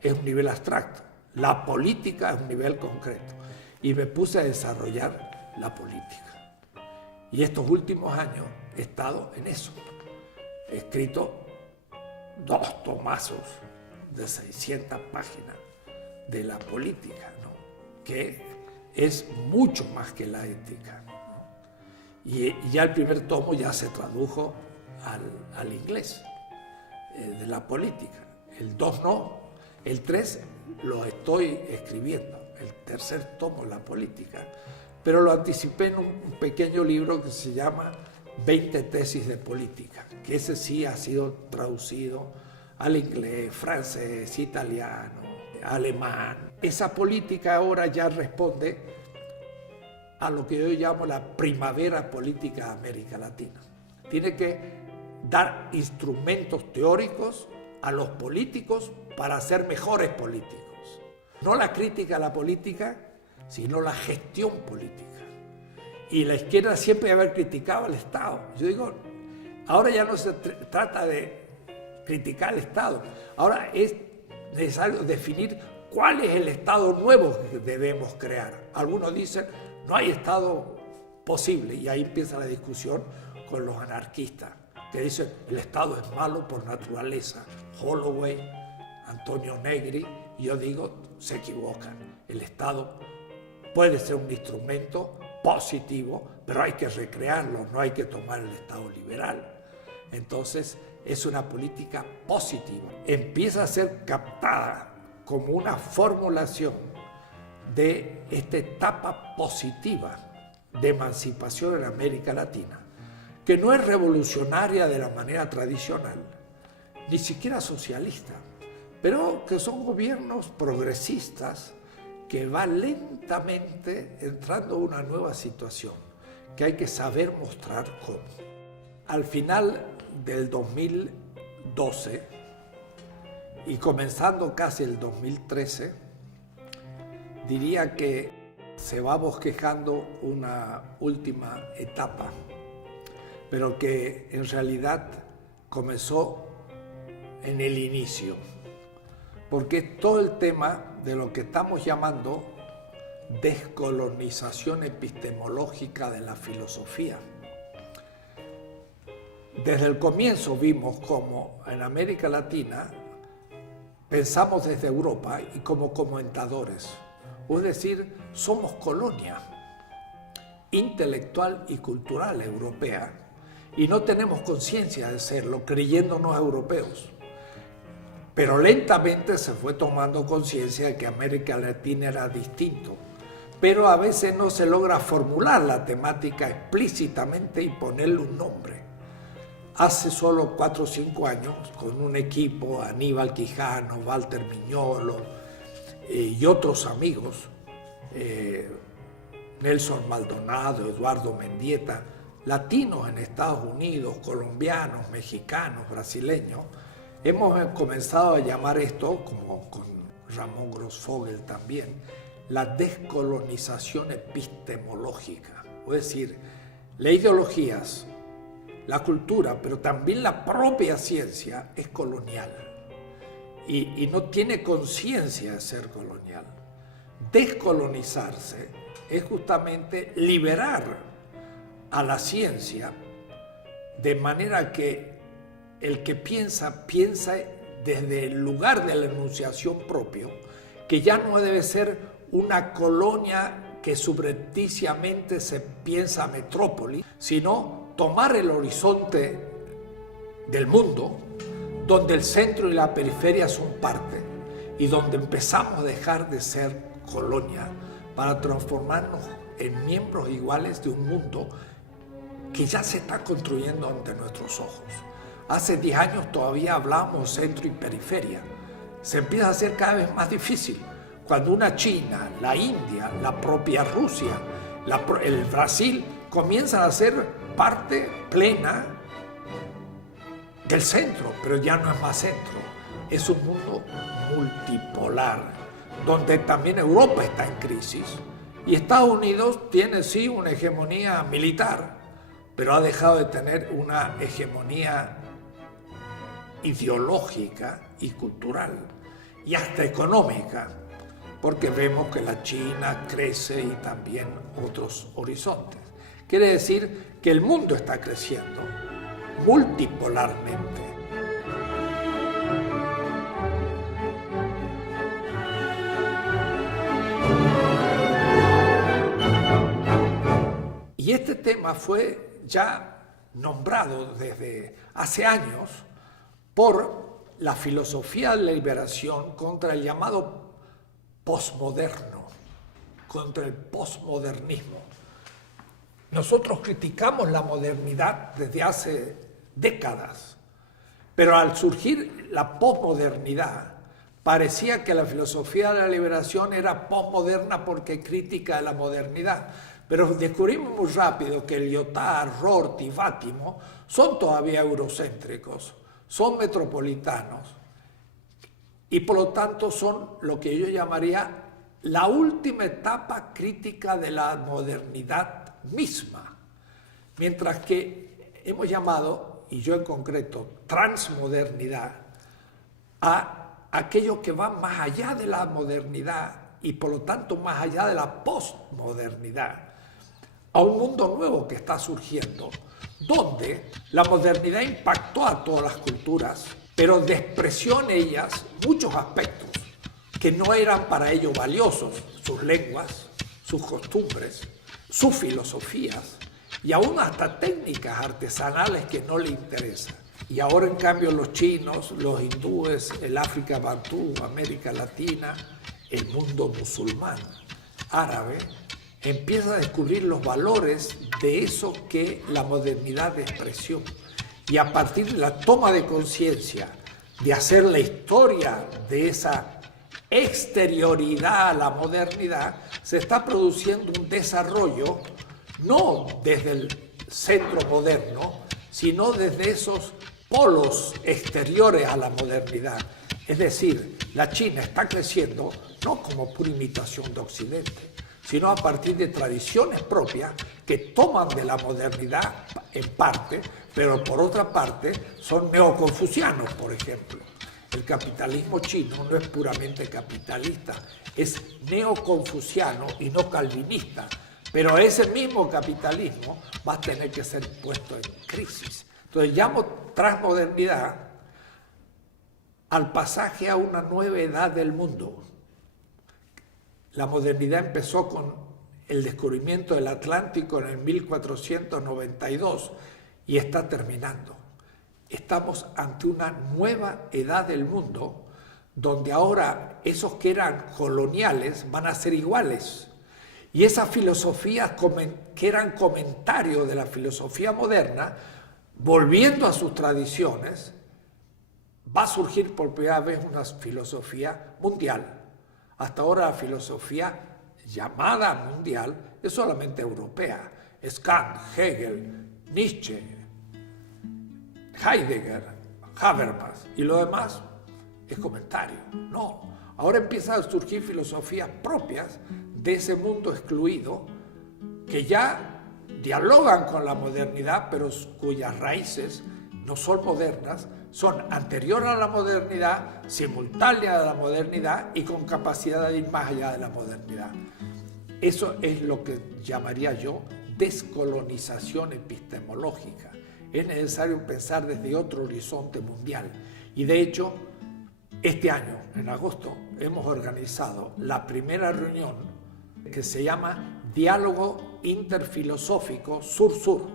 es un nivel abstracto, la política es un nivel concreto. Y me puse a desarrollar la política. Y estos últimos años he estado en eso. He escrito 2 tomazos de 600 páginas de la política, ¿no? Que es mucho más que la ética, ¿no? Y ya el primer tomo ya se tradujo al inglés, de la política. El 2 no, el 3 lo estoy escribiendo, el tercer tomo, la política. Pero lo anticipé en un pequeño libro que se llama 20 tesis de política, que ese sí ha sido traducido al inglés, francés, italiano, alemán. Esa política ahora ya responde a lo que yo llamo la primavera política de América Latina. Tiene que dar instrumentos teóricos a los políticos para ser mejores políticos. No la crítica a la política, sino la gestión política. Y la izquierda siempre haber criticado al Estado. Yo digo, ahora ya no se trata de criticar al Estado, ahora es necesario definir cuál es el Estado nuevo que debemos crear. Algunos dicen, no hay Estado posible, y ahí empieza la discusión con los anarquistas, que dicen, el Estado es malo por naturaleza. Holloway, Antonio Negri, y yo digo, se equivocan. El Estado puede ser un instrumento positivo, pero hay que recrearlo, no hay que tomar el Estado liberal. Entonces, es una política positiva. Empieza a ser captada como una formulación de esta etapa positiva de emancipación en América Latina, que no es revolucionaria de la manera tradicional, ni siquiera socialista, pero que son gobiernos progresistas que van lentamente entrando a una nueva situación, que hay que saber mostrar cómo. Al final del 2012 y comenzando casi el 2013, diría que se va bosquejando una última etapa, pero que en realidad comenzó en el inicio, porque todo el tema de lo que estamos llamando descolonización epistemológica de la filosofía. Desde el comienzo vimos cómo en América Latina pensamos desde Europa y como comentadores, es decir, somos colonia intelectual y cultural europea y no tenemos conciencia de serlo, creyéndonos europeos. Pero lentamente se fue tomando conciencia de que América Latina era distinto, pero a veces no se logra formular la temática explícitamente y ponerle un nombre. Hace solo 4 o 5 años, con un equipo, Aníbal Quijano, Walter Miñolo y otros amigos, Nelson Maldonado, Eduardo Mendieta, latinos en Estados Unidos, colombianos, mexicanos, brasileños, hemos comenzado a llamar esto, como con Ramón Grossfogel también, la descolonización epistemológica. Es decir, las ideologías, la cultura, pero también la propia ciencia es colonial y no tiene conciencia de ser colonial. Descolonizarse es justamente liberar a la ciencia de manera que el que piensa desde el lugar de la enunciación propio, que ya no debe ser una colonia que subrepticiamente se piensa metrópoli, sino tomar el horizonte del mundo, donde el centro y la periferia son parte, y donde empezamos a dejar de ser colonia para transformarnos en miembros iguales de un mundo que ya se está construyendo ante nuestros ojos. Hace 10 años todavía hablábamos centro y periferia. Se empieza a hacer cada vez más difícil. Cuando una China, la India, la propia Rusia, el Brasil comienzan a ser parte plena del centro, pero ya no es más centro. Es un mundo multipolar, donde también Europa está en crisis. Y Estados Unidos tiene sí una hegemonía militar, pero ha dejado de tener una hegemonía ideológica y cultural, y hasta económica, porque vemos que la China crece y también otros horizontes. Quiere decir que el mundo está creciendo multipolarmente. Y este tema fue ya nombrado desde hace años por la filosofía de la liberación contra el llamado posmoderno, contra el posmodernismo. Nosotros criticamos la modernidad desde hace décadas, pero al surgir la posmodernidad, parecía que la filosofía de la liberación era posmoderna porque es crítica de la modernidad. Pero descubrimos muy rápido que Lyotard, Rorty y Bátimo son todavía eurocéntricos, son metropolitanos y por lo tanto son lo que yo llamaría la última etapa crítica de la modernidad misma. Mientras que hemos llamado, y yo en concreto, transmodernidad, a aquello que va más allá de la modernidad y por lo tanto más allá de la postmodernidad, a un mundo nuevo que está surgiendo, donde la modernidad impactó a todas las culturas, pero despreció en ellas muchos aspectos que no eran para ellos valiosos, sus lenguas, sus costumbres, sus filosofías y aún hasta técnicas artesanales que no le interesan. Y ahora en cambio los chinos, los hindúes, el África Bantú, América Latina, el mundo musulmán, árabe, empieza a descubrir los valores de eso que la modernidad despreció. Y a partir de la toma de conciencia, de hacer la historia de esa exterioridad a la modernidad, se está produciendo un desarrollo, no desde el centro moderno, sino desde esos polos exteriores a la modernidad. Es decir, la China está creciendo no como pura imitación de Occidente, sino a partir de tradiciones propias que toman de la modernidad en parte, pero por otra parte son neoconfucianos, por ejemplo. El capitalismo chino no es puramente capitalista, es neoconfuciano y no calvinista, pero ese mismo capitalismo va a tener que ser puesto en crisis. Entonces llamo transmodernidad al pasaje a una nueva edad del mundo. La modernidad empezó con el descubrimiento del Atlántico en el 1492 y está terminando. Estamos ante una nueva edad del mundo donde ahora esos que eran coloniales van a ser iguales. Y esas filosofías que eran comentarios de la filosofía moderna, volviendo a sus tradiciones, va a surgir por primera vez una filosofía mundial. Hasta ahora la filosofía llamada mundial es solamente europea. Es Kant, Hegel, Nietzsche, Heidegger, Habermas y lo demás es comentario. No, ahora empiezan a surgir filosofías propias de ese mundo excluido que ya dialogan con la modernidad, pero cuyas raíces no son modernas, son anteriores a la modernidad, simultáneas a la modernidad y con capacidad de ir más allá de la modernidad. Eso es lo que llamaría yo descolonización epistemológica. Es necesario pensar desde otro horizonte mundial. Y de hecho, este año, en agosto, hemos organizado la primera reunión que se llama Diálogo Interfilosófico Sur-Sur.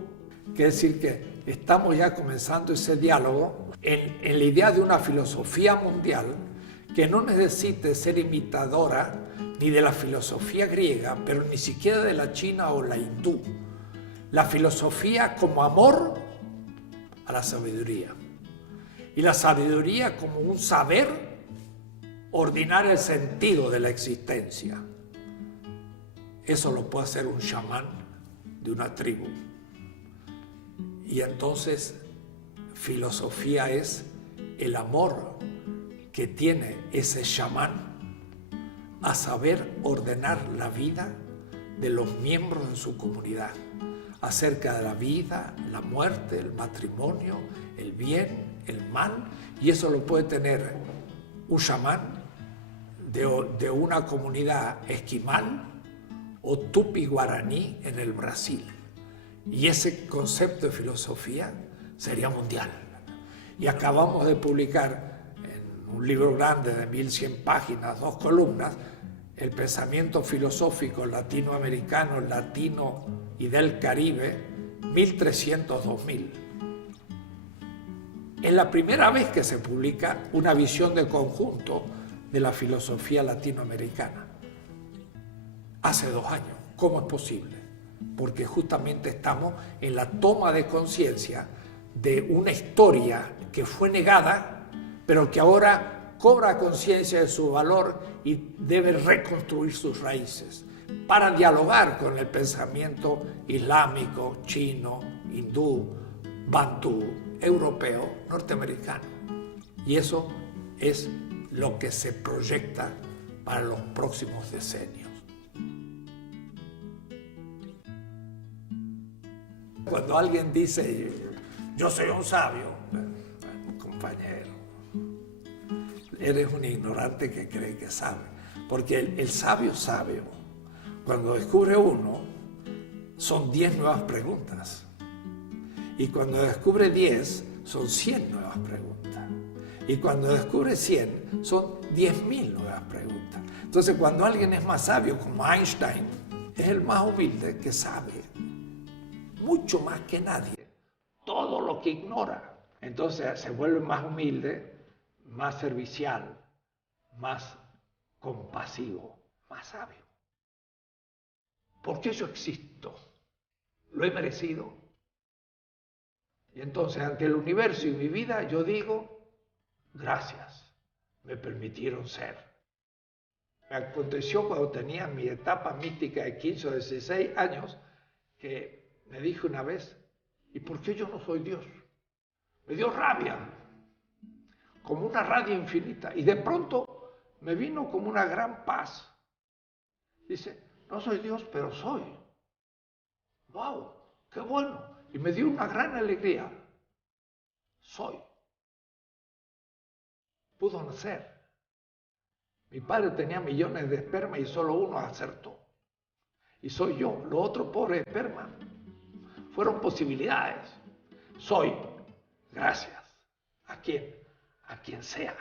Quiere decir que estamos ya comenzando ese diálogo en la idea de una filosofía mundial que no necesite ser imitadora ni de la filosofía griega, pero ni siquiera de la china o la hindú. La filosofía como amor a la sabiduría. Y la sabiduría como un saber ordinar el sentido de la existencia. Eso lo puede hacer un chamán de una tribu. Y entonces, filosofía es el amor que tiene ese chamán a saber ordenar la vida de los miembros de su comunidad, acerca de la vida, la muerte, el matrimonio, el bien, el mal, y eso lo puede tener un chamán de una comunidad esquimal o tupi guaraní en el Brasil. Y ese concepto de filosofía sería mundial. Y acabamos de publicar en un libro grande de 1100 páginas, 2 columnas, el pensamiento filosófico latinoamericano, latino y del Caribe, 1300-2000. Es la primera vez que se publica una visión de conjunto de la filosofía latinoamericana. Hace 2 años. ¿Cómo es posible? Porque justamente estamos en la toma de conciencia de una historia que fue negada, pero que ahora cobra conciencia de su valor y debe reconstruir sus raíces para dialogar con el pensamiento islámico, chino, hindú, bantú, europeo, norteamericano. Y eso es lo que se proyecta para los próximos decenios. Cuando alguien dice, yo soy un sabio, compañero, eres un ignorante que cree que sabe. Porque el sabio, cuando descubre uno, son 10 nuevas preguntas. Y cuando descubre 10, son 100 nuevas preguntas. Y cuando descubre 100, son 10.000 nuevas preguntas. Entonces, cuando alguien es más sabio, como Einstein, es el más humilde que sabe mucho más que nadie todo lo que ignora. Entonces se vuelve más humilde, más servicial, más compasivo, más sabio. ¿Por qué yo existo? ¿Lo he merecido? Y entonces ante el universo y mi vida yo digo, gracias, me permitieron ser. Me aconteció cuando tenía mi etapa mística de 15 o 16 años que me dije una vez, ¿y por qué yo no soy Dios? Me dio rabia, como una rabia infinita. Y de pronto me vino como una gran paz. Dice, no soy Dios, pero soy. ¡Wow! ¡Qué bueno! Y me dio una gran alegría. Soy. Pudo nacer. Mi padre tenía millones de esperma y solo uno acertó. Y soy yo, lo otro pobre esperma. Fueron posibilidades. Soy. Gracias. ¿A quién? A quien sea.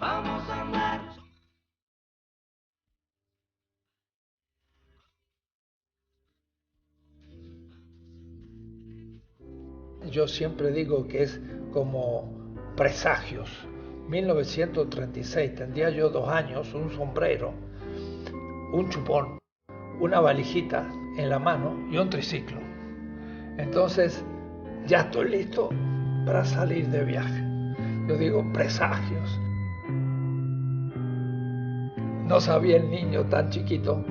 Vamos a andar. Yo siempre digo que es como presagios. 1936, tendría yo 2 años, un sombrero, un chupón, una valijita en la mano y un triciclo. Entonces, ya estoy listo para salir de viaje. Yo digo presagios. No sabía el niño tan chiquito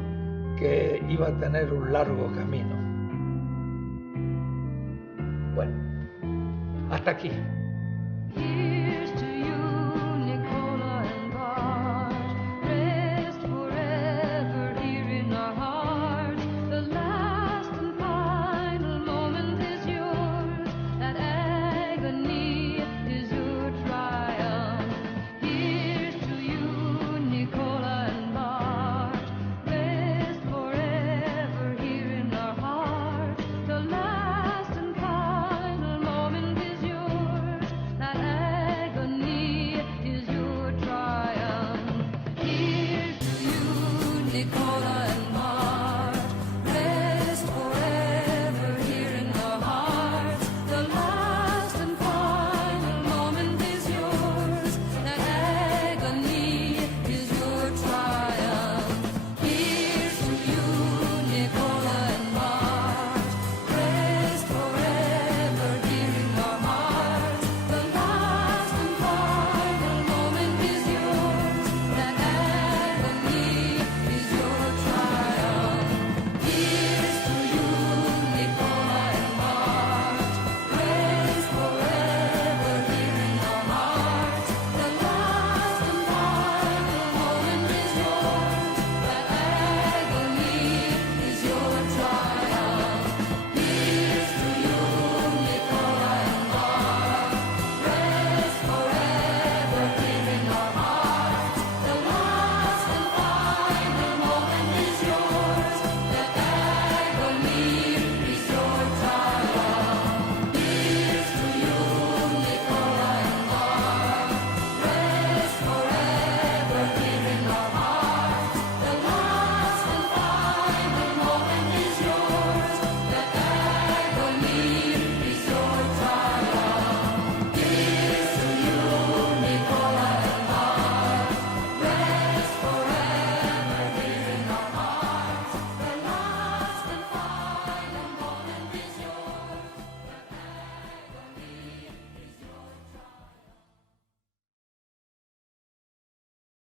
que iba a tener un largo camino. Bueno, hasta aquí.